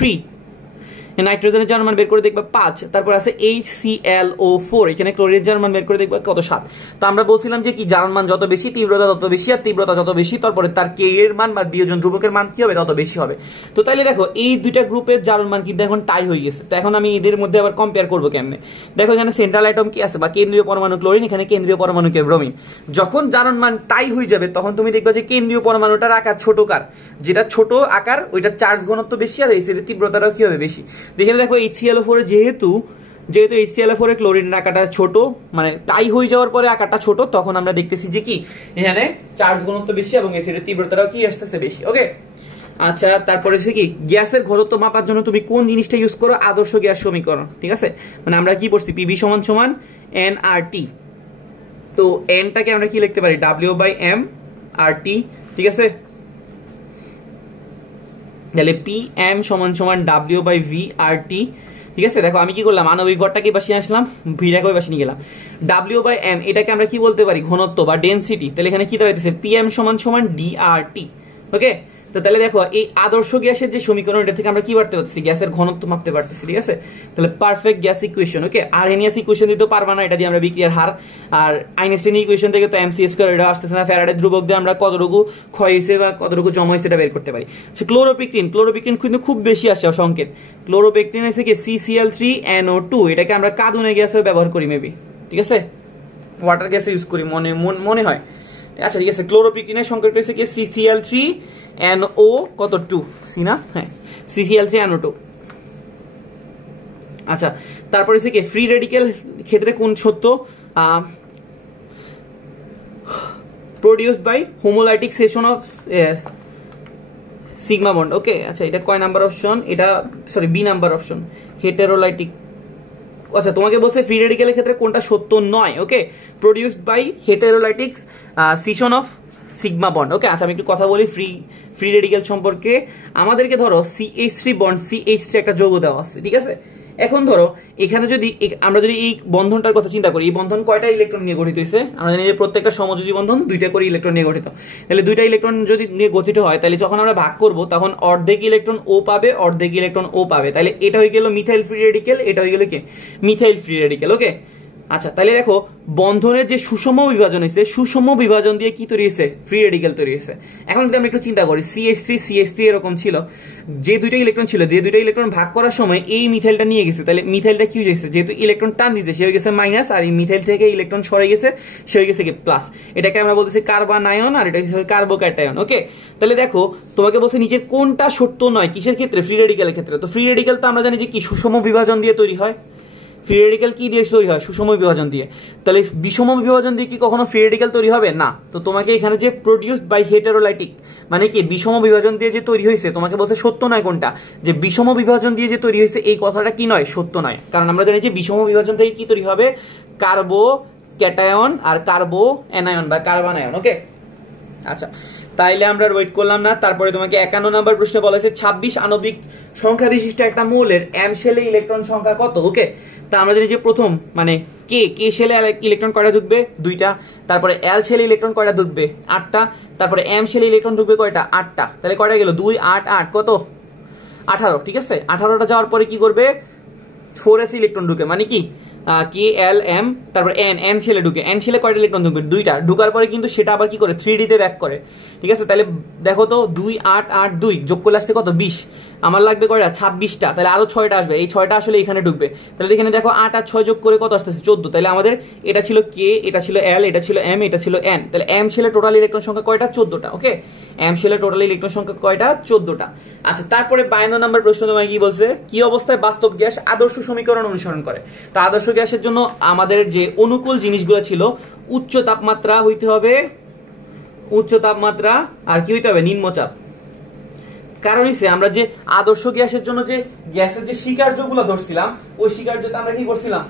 নাইট্রোজেনের জারণ মান বের করে দেখবা 5। তারপর আছে HClO4, এখানে ক্লোরিনের জারণ মান বের করে দেখবা কত? 7। তো আমরা বলছিলাম যে কি জারণ মান যত বেশি তীব্রতা তত বেশি, আর তীব্রতা যত বেশি তারপরে তার কে এর মান বা বিয়োজন ধ্রুবকের মান কি হবে? তত বেশি হবে। তো তাইলে দেখো এই দুইটা গ্রুপের জারণ মান কিন্তু এখন টাই হয়ে গেছে। তো এখন আমি এদের মধ্যে আবার কম্পেয়ার করবো কেমনে? দেখো এখানে সেন্ট্রাল অ্যাটম কি আছে বা কেন্দ্রীয় পরমাণু ক্লোরিন, এখানে কেন্দ্রীয় পরমাণু কে ব্রোমিন। যখন জারণ মান টাই হয়ে যাবে তখন তুমি দেখবা যে কেন্দ্রীয় পরমাণুটার আকার ছোট কার, যেটা ছোট আকার ওইটার চার্জ ঘনত্ব বেশি আর এর তীব্রতাটাও কি হবে? বেশি। দেখে দেখো HClO4 যেহেতু HClO4 এর ক্লোরিনের আকারটা ছোট, মানে টাই হয়ে যাওয়ার পরে আকারটা ছোট, তখন আমরা দেখতেছি যে কি এখানে চার্জ ঘনত্ব বেশি এবং এসিডের তীব্রতাটাও কি আসতেছে বেশি। ওকে। আচ্ছা তারপরে হচ্ছে কি গ্যাসের ঘনত্ব মাপার জন্য তুমি কোন জিনিসটা ইউজ করো? আদর্শ গ্যাস সমীকরণ। ঠিক আছে, মানে আমরা কি পড়ছি PV = nRT। তো nটাকে আমরা কি লিখতে পারি? W/m/RT। ঠিক আছে, তাহলে PM = W/V/RT। ঠিক আছে, দেখো আমি কি করলাম? আণবিক ভরটাকে পাশে আসলাম, ভিটাকে পাশে নিয়ে গেলাম। W/m এটাকে আমরা কি বলতে পারি? ঘনত্ব বা ডেনসিটি। তাহলে এখানে কি দাঁড়াইতেছে? PM = DRT। ওকে। তো তাহলে দেখো এই আদর্শ গ্যাসের যে সমীকরণ, এটা থেকে আমরা কি পারতে পারতেছি? গ্যাসের ঘনত্ব মাপতে পারতেছি। ঠিক আছে, তাহলে পারফেক্ট গ্যাস ইকুয়েশন। ওকে। আরহেনিয়াস ইকুয়েশন দিতে পারবা না, এটা দিয়ে আমরা বিক্রিয়ার হার। আর আইনস্টাইন ইকুয়েশন থেকে তো mc² এটা আসতেছে না। ফ্যারাডের ধ্রুবক দিয়ে আমরা কতটুকু ক্ষয় হয়েছে বা কতটুকু জমা হয়েছে এটা বের করতে পারি। ক্লোরোপিক্রিন কিন্তু খুব বেশি আসে সংকেত। ক্লোরোপিক্রিন হচ্ছে কি CCl3NO2, এটাকে আমরা কাঁদুনে গ্যাসে ব্যবহার করি মেবি। ঠিক আছে, ওয়াটার গ্যাসে ইউজ করি মনে হয়। আচ্ছা ঠিক আছে, ক্লোরোপিক্রিনের সংকেতটা হচ্ছে কি CCl3NO কত 2 সি না? হ্যাঁ, CCl3NO2। আচ্ছা তারপরে হচ্ছে কি ফ্রি রেডিক্যাল ক্ষেত্রে কোন সত্য? Produced by homolytic fission of sigma bond. Okay. আচ্ছা এটা কয় নাম্বার অপশন? এটা sorry B number option, heterolytic. আচ্ছা তোমাকে বলছে ফ্রি রেডিক্যালের ক্ষেত্রে কোনটা সত্য নয়? Okay, produced by heterolytic fission of sigma bond. Okay. আচ্ছা আমি একটু কথা বলি ফ্রি রেডিক্যাল সম্পর্কে। আমাদেরকে ধরো CH3 বন্ড, CH3 একটা যৌগ দেওয়া আছে। ঠিক আছে, এখন ধরো এখানে যদি আমরা যদি এই বন্ধনটার কথা চিন্তা করি, এই বন্ধন কয়টা ইলেকট্রন নিয়ে গঠিত হয়েছে? আমরা জানি যে প্রত্যেকটা সমযোজী বন্ধন 2টা করে ইলেকট্রন নিয়ে গঠিত। তাহলে 2টা ইলেকট্রন যদি নিয়ে গঠিত হয়, তাহলে যখন আমরা ভাগ করব তখন অর্ধেক ইলেকট্রন ও পাবে, অর্ধেক ইলেকট্রন ও পাবে। তাহলে এটা হয়ে গেল মিথাইল ফ্রি রেডিক্যাল, এটা হয়ে গেল কি মিথাইল ফ্রি রেডিক্যাল। ওকে। আচ্ছা তাহলে দেখো বন্ধনের যে সুষম বিভাজন হয়েছে, সুষম বিভাজন দিয়ে কি তৈরি হয়েছে? ফ্রি রেডিক্যাল তৈরি হয়েছে। এখন যদি আমরা একটু চিন্তা করি, CH3 এরকম ছিল, যে 2টা ইলেকট্রন ছিল, যে 2টা ইলেকট্রন ভাগ করার সময় এই মিথাইলটা নিয়ে গেছে, তাহলে মিথাইলটা কি হয়েছে? যেহেতু ইলেকট্রন টান দিয়েছে সে হয়ে গেছে মাইনাস, আর এই মিথাইল থেকে ইলেকট্রন সরে গেছে সে হয়ে গেছে কি প্লাস। এটাকে আমরা বলতেছি কার্বানায়ন আর এটা হচ্ছে কার্বোক্যাটায়ন। ওকে। তাহলে দেখো তোমাকে বলছে নিচের কোনটা সত্য নয়? কিসের ক্ষেত্রে? ফ্রি রেডিক্যালের ক্ষেত্রে। তো ফ্রি রেডিক্যাল তো আমরা জানি যে কি সুষম বিভাজন দিয়ে তৈরি হয়। ফ্রি রেডিক্যাল কি দিয়ে তৈরি হয়? সুষম বিভাজন দিয়ে। তাহলে বিষম বিভাজন দিয়ে কি কখনো ফ্রি রেডিক্যাল তৈরি হবে? না। তো তোমাকে এখানে যে প্রোডিউসড বাই হেটেরোলাইটিক মানে কি বিষম বিভাজন দিয়ে যে তৈরি হয়েছে, তোমাকে বলছে সত্য নয় কোনটা? যে বিষম বিভাজন দিয়ে যে তৈরি হয়েছে এই কথাটা কি নয়? সত্য নয়। কারণ আমরা জানি যে বিষম বিভাজন থেকে কি তৈরি হবে? কার্বো ক্যাটায়ন আর কার্বো অ্যানায়ন বা কার্বানায়ন। ওকে। আচ্ছা তাইলে আমরা ওয়েট করলাম না। তারপরে তোমাকে 51 নম্বর প্রশ্নে বলা হয়েছে 26 আণবিক সংখ্যা বিশিষ্ট একটা মৌলের m শেলে ইলেকট্রন সংখ্যা কত। ওকে, তা আমরা জানি যে প্রথম মানে কে শেলে ইলেকট্রন কয়টা ঢুকবে 2টা, তারপরে l শেলে ইলেকট্রন কয়টা ঢুকবে 8টা, তারপরে m শেলে ইলেকট্রন ঢুকবে কয়টা 8টা, তাহলে কয়টা গেল 2 8 8 কত 18। ঠিক আছে, 18টা যাওয়ার পরে কি করবে 4s ইলেকট্রন ঢুকে, মানে কি কে এল এম, তারপর এন ছেলে ঢুকে, এন ছেলে কয়টা ইলেকট্রন ঢুকবে 2টা, ঢুকার পরে কিন্তু সেটা আবার কি করে 3D তে ব্যাক করে। ঠিক আছে, তাহলে দেখো তো 2 8 8 2 যোগ করলে আসছে কত 20, আমার লাগবে কয়টা 26টা, তাহলে আরো 6টা আসবে, এই 6টা আসলে এখানে ঢুকবে। তাহলে এখানে দেখো 8 আর 6 যোগ করে কত আসতেছে 14, তাহলে আমাদের এটা ছিল কে, এটা ছিল এল, এটা ছিল এম, এটা ছিল এন, তাহলে এম ছেলে টোটাল ইলেকট্রন সংখ্যা কয়টা 14টা। ওকে, এম শেলের টোটাল ইলেকট্রন সংখ্যা কয়টা 14টা। আচ্ছা, তারপরে 52 নম্বর প্রশ্ন তোমায় কি বলছে, কি অবস্থায় বাস্তব গ্যাস আদর্শ সমীকরণ অনুসরণ করে। তো আদর্শ গ্যাসের জন্য আমাদের যে অনুকূল জিনিসগুলো ছিল, উচ্চ তাপমাত্রা হইতে হবে, উচ্চ তাপমাত্রা আর কি হইতে হবে নিম্নচাপ। কারণ হচ্ছে আমরা যে আদর্শ গ্যাসের জন্য যে গ্যাসের যে স্বীকার্যগুলো ধরছিলাম, ওই স্বীকার্যতে আমরা কি করছিলাম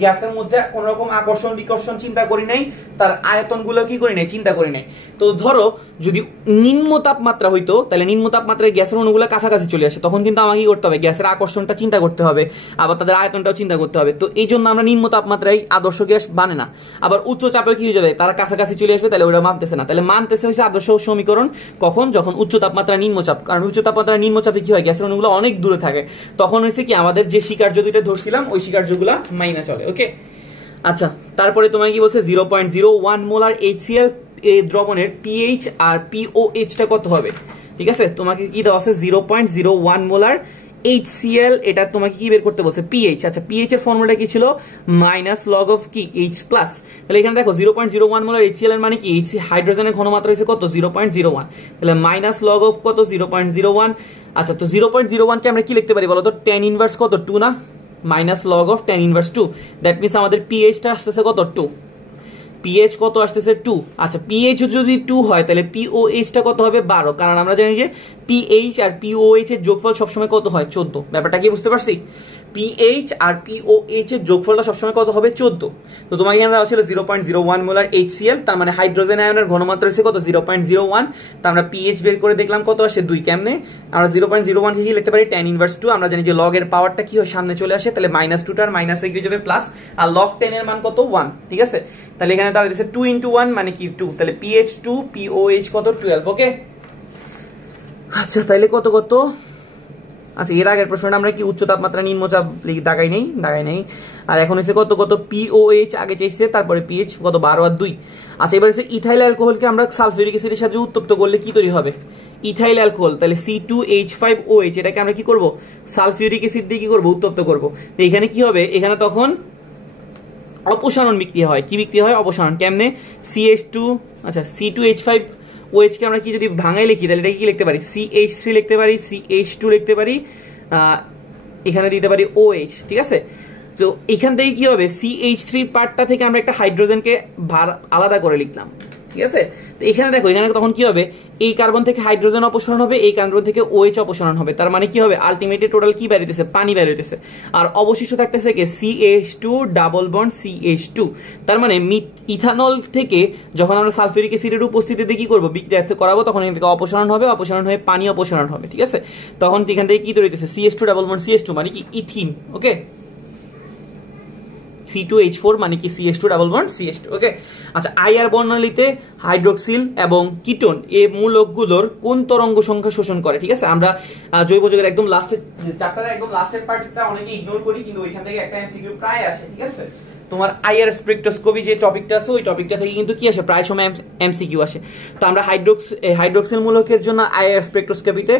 গ্যাসের মধ্যে কোন রকম আকর্ষণ বিকর্ষণ চিন্তা করি নাই, তার আয়তনগুলো কি করি নাই চিন্তা করি নাই। তো ধরো যদি নিম্ন তাপমাত্রা হইতো, তাহলে নিম্ন তাপমাত্রায় গ্যাসের অণুগুলো কাছাকাছি চলে আসে, তখন কিন্তু আমাকে কি করতে হবে গ্যাসের আকর্ষণটা চিন্তা করতে হবে, আবার তাদের আয়তনটাও চিন্তা করতে হবে। তো এই জন্য আমরা নিম্ন তাপমাত্রায় আদর্শ গ্যাস বানে না। আবার উচ্চ চাপে কি হয়ে যাবে, তারা কাছাকাছি চলে আসবে, তাহলে ওরা মানতেছে না। তাহলে মানতেছে হচ্ছে আদর্শ সমীকরণ কখন, যখন উচ্চ তাপমাত্রা নিম্নচাপ। কারণ উচ্চ তাপমাত্রা নিম্নচাপে কি হয় গ্যাসের অণুগুলো অনেক দূরে থাকে, তখন হচ্ছে কি আমাদের যে স্বীকার্য দুইটা ধরছিলাম ওই স্বীকার্যগুলা মাইনা চলে। ওকে, আচ্ছা, তারপরে তোমায় কি বলছে 0.01 মোলার HCl এই দ্রবণের পিএইচ আর পিওএইচটা কত হবে। ঠিক আছে, তোমাকে কি দেওয়া আছে 0.01 মোলার HCl, এটা তোমাকে কি বের করতে বলছে পিএইচ। আচ্ছা, পিএইচ এর ফর্মুলাটা কি ছিল মাইনাস লগ অফ কি H প্লাস। তাহলে এখানে দেখো 0.01 মোলার HCl এর মানে কি হাইড্রোজেনের ঘনমাত্রা হচ্ছে কত 0.01, তাহলে মাইনাস লগ অফ কত 0.01। আচ্ছা, তো 0.01 কে আমরা কি লিখতে পারি বলো তো, tan ইনভার্স কত 2 না, minus log of tan inverse 2, that means আমাদের পিএইচটা আসতেছে কত 2, পিএইচ কত আসতেছে 2। আচ্ছা, পিএইচ যদি 2 হয় তাহলে পিওএইচটা কত হবে 12, কারণ আমরা জানি যে পিএইচ আর পিওএইচ এর যোগফল সবসময় কত হয় 14। ব্যাপারটা কি বুঝতে পারছি, পিএইচ আর পিওএইচ এর যোগফলটা সবসময় কত হবে 14। তো তোমাকে এখানে দেওয়া ছিল 0.01 মোলার HCl, তার মানে হাইড্রোজেন আয়নের ঘনমাত্রা হচ্ছে কত 0.01, তো আমরা পিএইচ বের করে দেখলাম কত আসে 2। কেমনে আমরা 0.01 কে কি লিখতে পারি tan ইনভার্স 2, আমরা জানি যে log এর পাওয়ারটা কি হয় সামনে চলে আসে, তাহলে -2 টার মাইনাস হয়ে যাবে প্লাস, আর log 10 এর মান কত 1। ঠিক আছে, তাহলে এখানে তাহলে দিছে 2 × 1 মানে কি 2, তাহলে পিএইচ 2 পিওএইচ কত 12। ওকে, আচ্ছা তাহলে কত কত। আচ্ছা, এর আগের প্রশ্নটা আমরা কি উচ্চ তাপমাত্রা নিম্নচাপ দাগাই নেই, আর এখন হচ্ছে কত কত পিওএইচ আগে চাইছে, তারপরে পিএইচ কত 12 আর 2। আচ্ছা, এবার হচ্ছে ইথাইল অ্যালকোহলকে আমরা সালফিউরিক অ্যাসিডের সাথে উত্তপ্ত করলে কি তৈরি হবে ইথাইল অ্যালকোহল, তাহলে C2H5OH, এটাকে আমরা কি করব সালফিউরিক অ্যাসিড দিয়ে কি করব উত্তপ্ত করব। তো এখানে কি হবে, এখানে তখন অপসারণ বিক্রিয়া হয়, কি বিক্রিয়া হয় অপসারণ। কেমনে CH2, আচ্ছা C2H5OH কে আমরা কি যদি ভাঙাই লিখি তাহলে এটা কি লিখতে পারি CH3 লিখতে পারি, CH2 লিখতে পারি, এখানে দিতে পারি OH। ঠিক আছে, তো এখান থেকে কি হবে CH3 পার্টটা থেকে আমরা একটা হাইড্রোজেনকে আলাদা করে লিখলাম। ঠিক আছে, তো এখানে দেখো এখানে তখন কি হবে, এই কার্বন থেকে হাইড্রোজেন অপসারণ হবে, এই কার্বন থেকে OH অপসারণ হবে, তার মানে কি হবে আলটিমেটলি টোটাল কি বের হইতেছে পানি বের হইতেছে, আর অবশিষ্ট থাকতেছে কি CH2 ডাবল বন্ড CH2। তার মানে ইথানল থেকে যখন আমরা সালফিউরিক অ্যাসিডের উপস্থিতিতে কি করব বিক্রিয়া করাবো, তখন এখান থেকে অপসারণ হবে, অপসারণ হয়ে পানি অপসারণ হবে। ঠিক আছে, তখন এখান থেকে কি তৈরি হইতেছে CH2 ডাবল বন্ড CH2 মানে কি ইথিন। ওকে, C2H4 মানে কি CH2 ডাবল বন্ড CH2। ওকে, আচ্ছা, আইআর বর্ণালীতে হাইড্রোক্সিল এবং কিটোন এই মূলকগুলোর কোন তরঙ্গ সংখ্যা শোষণ করে। ঠিক আছে, আমরা জৈব যৌগের একদম লাস্টের চ্যাপ্টারে একদম লাস্টের পার্টটা অনেকে ইগনোর করি, কিন্তু ওইখান থেকে একটা এমসিকিউ প্রায় আসে। ঠিক আছে, তোমার আইআর স্পেকট্রোস্কোপি যে টপিকটা আছে ওই টপিকটা থেকে কিন্তু কি আসে প্রায় সময় এমসিকিউ আসে। তো আমরা হাইড্রোক্সিল মূলকের জন্য আইআর স্পেকট্রোস্কোপিতে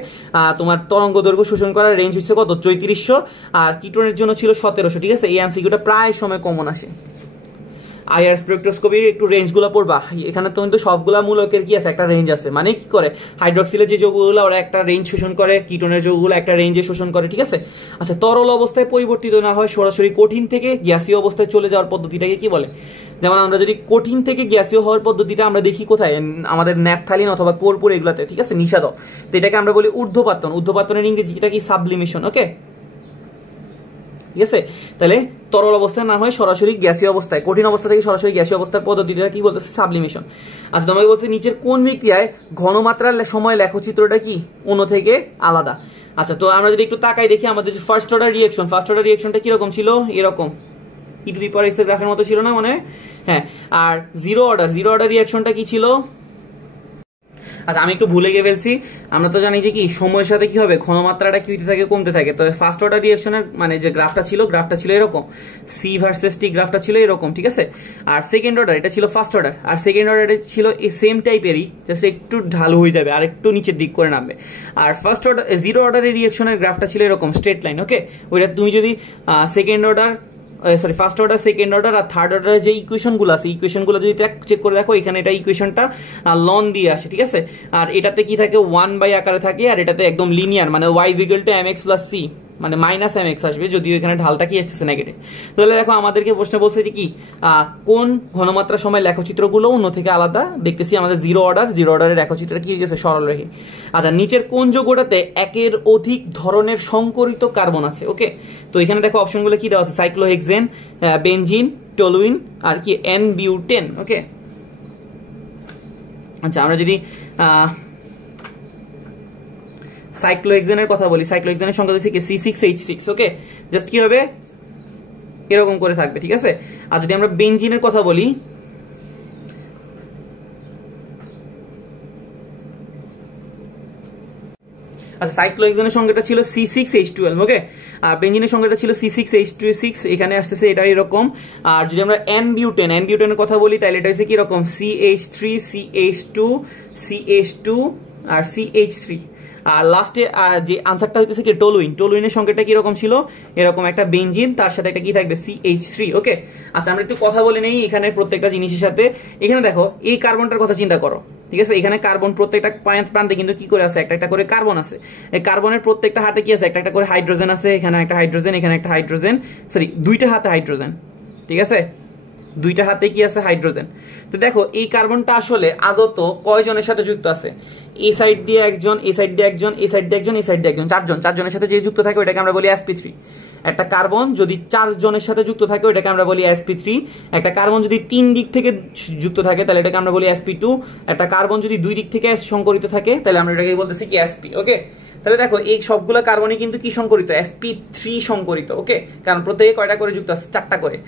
তোমার তরঙ্গ দৈর্ঘ্য শোষণ করার রেঞ্জ হচ্ছে কত 3400, আর কিটোনের জন্য ছিল 1700। ঠিক আছে, এই এমসিকিউটা প্রায় সময় কমন আসে। আইআর স্পেকট্রোস্কোপির একটু রেঞ্জগুলো পড়বা, এখানে তো কিন্তু সবগুলা মূলকের কি আছে একটা রেঞ্জ আছে, মানে কি করে হাইড্রোক্সিলের যে যৌগগুলো ওরা একটা রেঞ্জ শোষণ করে, কিটোনের যৌগগুলো একটা রেঞ্জে শোষণ করে। ঠিক আছে, আচ্ছা, তরল অবস্থায় পরিবর্তিত না হয় সরাসরি কঠিন থেকে গ্যাসীয় অবস্থায় চলে যাওয়ার পদ্ধতিটাকে কি বলে। যেমন আমরা যদি কঠিন থেকে গ্যাসীয় হওয়ার পদ্ধতিটা আমরা দেখি কোথায়, আমাদের ন্যাপথালিন অথবা কর্পূর এগুলাতে। ঠিক আছে, নিষাদক, তো এটাকে আমরা বলি ঊর্ধ্বপাতন। ঊর্ধ্বপাতনের ইংরেজিটা কি সাবলিমেশন। ওকে, ঠিক আছে, তাহলে তরল অবস্থায় না হয় সরাসরি গ্যাসীয় অবস্থায়, কঠিন অবস্থা থেকে সরাসরি গ্যাসীয় অবস্থার পদ্ধতিটা কি বলতেছে? সাবলিমেশন। আচ্ছা তোমাকে বলছে নিচের কোন বিক্রিয়ায় ঘনমাত্রার সময় লেখচিত্রটা কি অন্য থেকে আলাদা? আচ্ছা তো আমরা যদি একটু তাকাই দেখি আমাদের যে ফার্স্ট অর্ডার রিঅ্যাকশনটা কিরকম ছিল? এরকম ই টু দি পাওয়ার এক্স এর গ্রাফের মতো ছিল না মনে হয়? হ্যাঁ। আর জিরো অর্ডার রিঅ্যাকশনটা কি ছিল? আচ্ছা আমি একটু ভুলে গিয়ে ফেলছি, আমরা তো জানি যে কি সময়ের সাথে কি হবে ঘনমাত্রাটা কি হতে থাকে? কমতে থাকে। তো ফার্স্ট অর্ডার রিঅ্যাকশনের মানে যে গ্রাফটা ছিল এরকম, সি ভার্সেস টি গ্রাফটা ছিল এরকম, ঠিক আছে? আর সেকেন্ড অর্ডার এটা ছিল ফার্স্ট অর্ডার, আর সেকেন্ড অর্ডার ছিল এই সেম টাইপেরই, জাস্ট একটু ঢালু হয়ে যাবে আর একটু নিচের দিক করে নামবে। আর ফার্স্ট অর্ডার জিরো অর্ডারের রিঅ্যাকশনের গ্রাফটা ছিল এরকম স্ট্রেট লাইন, ওকে? ওইটা তুমি যদি second order first order, second order আর থার্ড অর্ডারের যে ইকুয়েশনগুলো আছে, ইকুয়েশনগুলো যদি চেক করে দেখো, এখানে এটা ইকুয়েশনটা লন দিয়ে আসে, ঠিক আছে? আর এটাতে কি থাকে? 1 আকারে থাকে, আর এটাতে একদম লিনিয়ার, মানে y = mx + c, মানে -mx আসবে, যদিও এখানে ঢালটা কি আসতেছে? নেগেটিভ। তাহলে দেখো আমাদেরকে প্রশ্ন বলছে যে কি কোন ঘনমাত্রার সময় লেখচিত্রগুলো অন্য থেকে আলাদা? দেখতেছি আমাদের জিরো অর্ডারের লেখচিত্রটা কি হয়েছে? সরল রেখে। আচ্ছা নিচের কোন যৌগটাতে একের অধিক ধরনের সংকরিত কার্বন আছে? ওকে, তো এখানে দেখো অপশনগুলো কি দেওয়া আছে? সাইক্লোহেক্সেন, বেনজিন, টলুইন আর কি N-বিউটেন, ওকে? আচ্ছা আমরা যদি সাইক্লোহেক্সেনের কথা বলি, সাইক্লোহেক্সেনের সংখ্যা হচ্ছে কি C6H6, ওকে? জাস্ট কি হবে? এরকম করে থাকবে, ঠিক আছে? আর যদি আমরা বেনজিনের কথা বলি, আচ্ছা সাইক্লোহেক্সেনের সংখ্যাটা ছিল C6H12, ওকে? আর বেনজিনের সংখ্যাটা ছিল C6H26, এখানে আসতেছে এটা এরকম। আর যদি আমরা N-বিউটেনের কথা বলি তাহলে এটা হচ্ছে কি রকম? CH3 CH2 CH2 আর CH3। আর লাস্টে যে আনসারটা হইতেছে কি টলুইনের সংখ্যাটা কি রকম ছিল? এরকম একটা বেনজিন, তার সাথে একটা কি থাকবে? CH3, ওকে? আচ্ছা আমরা একটু কথা বলে নেই এখানে প্রত্যেকটা জিনিসের সাথে। এখানে দেখো এই কার্বনটার কথা চিন্তা করো, ঠিক আছে? এখানে কার্বন প্রত্যেকটা প্রান্তে কিন্তু কি করে আছে? একটা একটা করে কার্বন আছে। এই কার্বনের প্রত্যেকটা হাতে কি আছে? একটা একটা করে হাইড্রোজেন আছে। এখানে একটা হাইড্রোজেন, এখানে একটা হাইড্রোজেন, সরি দুইটা হাতে হাইড্রোজেন, ঠিক আছে? দুইটা হাতে কি আছে? হাইড্রোজেন। তো দেখো এই কার্বনটা আসলে আদত কয়জনের সাথে যুক্ত আছে? এই সাইড দিয়ে একজন, এই সাইড দিয়ে একজন, এই সাইড দিয়ে একজন, এই সাইড দিয়ে একজন, চারজনের সাথে যে যুক্ত থাকে ওটাকে আমরা বলি sp3। একটা কার্বন যদি 4 জনের সাথে যুক্ত থাকে ওটাকে আমরা বলি sp3। একটা কার্বন যদি 3 দিক থেকে যুক্ত থাকে তাহলে এটাকে আমরা বলি sp2। একটা কার্বন যদি 2 দিক থেকে সংকরিত থাকে তাহলে আমরা এটাকে বলতেছি কি sp, ওকে? তাহলে দেখো এই সবগুলো কার্বনই কিন্তু কি সংকরিত? sp3 সংকরিত, ওকে? কারণ প্রত্যেকে কয়টা করে যুক্ত আছে? 4টা করে।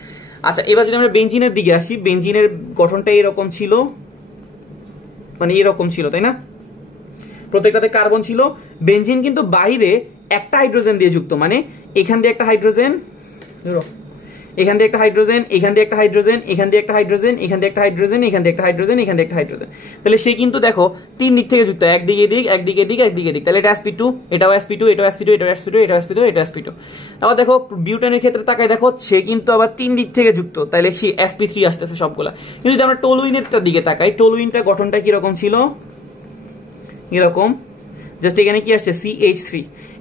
আচ্ছা এবার যদি আমরা বেনজিনের দিকে আসি, বেনজিনের গঠনটা এরকম ছিল, মানে এরকম ছিল, তাই না? প্রত্যেকটাতে কার্বন ছিল। বেনজিন কিন্তু বাইরে একটা হাইড্রোজেন দিয়ে যুক্ত, মানে এখান দিয়ে একটা হাইড্রোজেন, এখান দিয়ে একটা হাইড্রোজেন, এখান দিয়ে একটা হাইড্রোজেন, এখান দিয়ে একটা হাইড্রোজেন, এখান দিয়ে একটা হাইড্রোজেন, এখান দিয়ে একটা হাইড্রোজেন, এখান দিয়ে একটা হাইড্রোজেন। তাহলে সে কিন্তু দেখো 3 দিক থেকে যুক্ত, একদিকে দিক, একদিকে দিক, একদিকে দিক। তাহলে এটা sp2, এটাও sp2, এটাও sp2, এটাও sp2, এটাও sp2, এটাও sp2। আবার দেখো বিউটেনের ক্ষেত্রে তাকায় দেখো সে কিন্তু আবার 3 দিক থেকে যুক্ত, তাহলে সে sp3 আসতেছে সবগুলা। কিন্তু যদি আমরা টলুইনেরটার দিকে তাকাই, টলুইনটা গঠনটা কি রকম ছিল? এরকম, জাস্ট এখানে কি আসছে? CH3।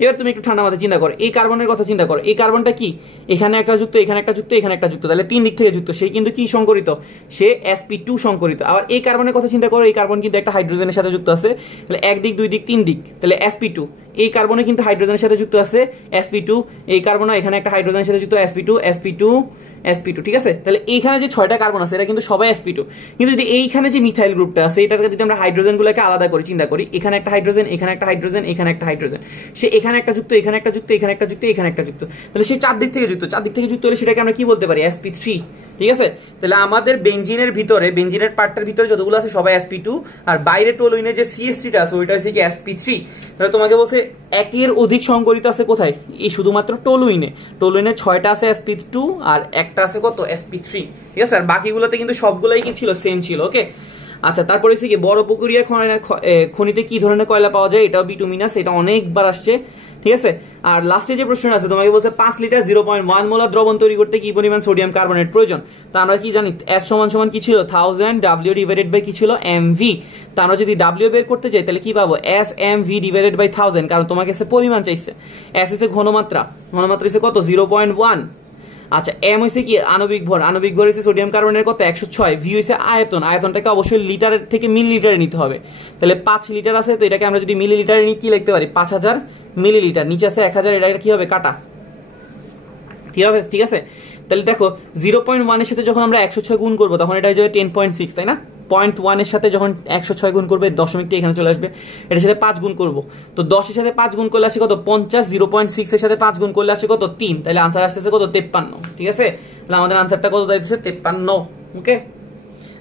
এবার তুমি একটু ঠান্ডা মাথায় চিন্তা করো, এই কার্বনের কথা চিন্তা করো। এই কার্বনটা কি? এখানে একটা যুক্ত, এখানে একটা যুক্ত, এখানে একটা যুক্ত, তাহলে 3 দিক থেকে যুক্ত। সে কিন্তু কি সংকরিত? সে sp2 সংকরিত। আবার এই কার্বনের কথা চিন্তা করো, এই কার্বন কিন্তু একটা হাইড্রোজেনের সাথে যুক্ত আছে, তাহলে 1 দিক, 2 দিক, 3 দিক, তাহলে sp2। এই কার্বনে কিন্তু হাইড্রোজেনের সাথে যুক্ত আছে sp2, এই কার্বনও এখানে একটা হাইড্রোজেনের সাথে যুক্ত sp2 sp2 sp2, ঠিক আছে? তাহলে এইখানে যে 6টা কার্বন আছে এরা কিন্তু সবাই sp2। কিন্তু যদি এইখানে যে মিথাইল গ্রুপটা আছে এটাকে যদি আমরা হাইড্রোজেনগুলোকে আলাদা করে চিন্তা করি, এখানে একটা হাইড্রোজেন, এখানে একটা হাইড্রোজেন, এখানে একটা হাইড্রোজেন, সে এখানে একটা যুক্ত, এখানে একটা যুক্ত, এখানে একটা যুক্ত, এখানে একটা যুক্ত, তাহলে সে 4 দিক থেকে যুক্ত। 4 দিক থেকে যুক্ত হলে সেটাকে আমরা কি বলতে পারি? sp3, ঠিক আছে? তাহলে আমাদের বেনজিনের ভিতরে, বেনজিনের পার্টটার ভিতরে যতগুলো আছে সবাই sp2, আর বাইরে টলুইনে যে CH3টা আছে ওইটা হচ্ছে কি sp3। তাহলে তোমাকে বলছে একের অধিক সংকরিত আছে কোথায়? এই শুধুমাত্র টলুইনে। টলুইনে 6টা আছে sp2 আর একটা আছে কত? sp3, ঠিক আছে? আর বাকিগুলোতে কিন্তু সবগুলাই কি ছিল? সেম ছিল, ওকে? আচ্ছা তারপরে হচ্ছে কি বড় পুকুরিয়া খনিতে কি ধরনের কয়লা পাওয়া যায়? এটাও বিটুমিনাস, এটা অনেকবার আসছে, ঠিক আছে? আর লাস্টে যে প্রশ্নটা আছে তোমাকে বলছে 5 লিটার 0.1 মোলার দ্রবণ তৈরি করতে কি পরিমাণ সোডিয়াম কার্বনেট প্রয়োজন? তো আমরা কি জানি S = কি ছিল? 1000, W / কি ছিল? mv। তো আমরা যদি W বের করতে চাই তাহলে কি পাবো? S mv / 1000, কারণ তোমাকে কাছে পরিমাণ চাইছে। S হচ্ছে ঘনমাত্রা, ঘনমাত্রা হচ্ছে কত? 0.1। আচ্ছা m হইছে কি? আণবিক ভর, আণবিক ভর হইছে সোডিয়াম কার্বনের কত? 106। v হইছে আয়তন, আয়তনটাকে অবশ্যই লিটার থেকে মিলিলিটারে নিতে হবে। তাহলে 5 লিটার আছে, তো এটাকে আমরা যদি মিলিলিটারে নিই কি লিখতে পারি? 5000 মিলিলিটার। নিচে আছে 1000, এটা কি হবে? কাটা, ঠিক আছে? তাহলে দেখো 0.1 এর সাথে যখন আমরা 106 গুণ করবো তখন এটা হয়ে যাবে 10.6, তাই না? 0.1 এর সাথে যখন 106 গুণ করবে দশমিকটা এখানে চলে আসবে, এটার সাথে 5 গুণ করবো, তো 10 এর সাথে 5 গুণ করলে আসে কত 50, 0.6 এর সাথে 5 গুণ করলে আসে কত 3, তাহলে আনসার আসতেছে কত 53, ঠিক আছে? তাহলে আমাদের আনসারটা কত দাঁড়িয়েছে 53। ওকে,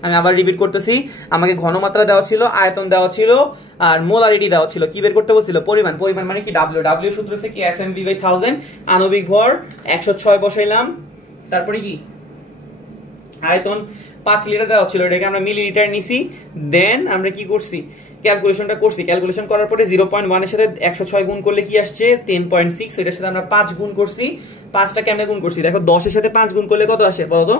আমি আবার রিপিট করতেছি, আমাকে ঘনমাত্রা দেওয়া ছিল, আয়তন দেওয়া ছিল, আর মোলারিটি দেওয়া ছিল, কি বের করতে বলছিল পরিমাণ, পরিমাণ মানে কি ডাব্লিউ, ডাব্লিউ সূত্র হচ্ছে কি SMV/1000, আণবিক ভর 106 বসাইলাম, তারপরে কি আয়তন 5 লিটার দেওয়া ছিল, এটাকে আমরা মিলিলিটার নিছি, দেন আমরা কি করছি ক্যালকুলেশনটা করছি, ক্যালকুলেশন করার পরে 0.1 এর সাথে 106 গুণ করলে কি আসছে 10.6, এটার সাথে আমরা 5 গুণ করছি, 5টা কেমনে গুণ করছি দেখো, 10 এর সাথে 5 গুণ করলে কত আসে বলো তো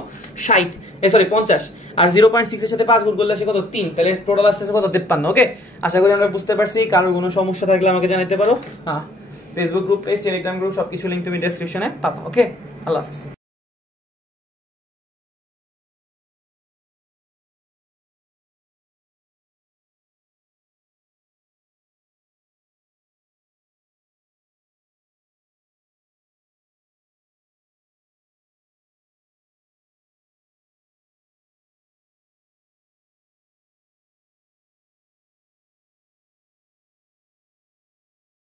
60, সরি 50, আর 0.6 এর সাথে 5 গুণ করলে আসে কত 3, তাহলে টোটাল আসছে কত 53। ওকে, আশা করি আমরা বুঝতে পারছি, কারোর কোনো সমস্যা থাকলে আমাকে জানাতে পারো। হ্যাঁ, Facebook group page, Telegram group সবকিছু লিংক তুমি ডেসক্রিপশনে পাবা। ওকে, আল্লাহ হাফেজ।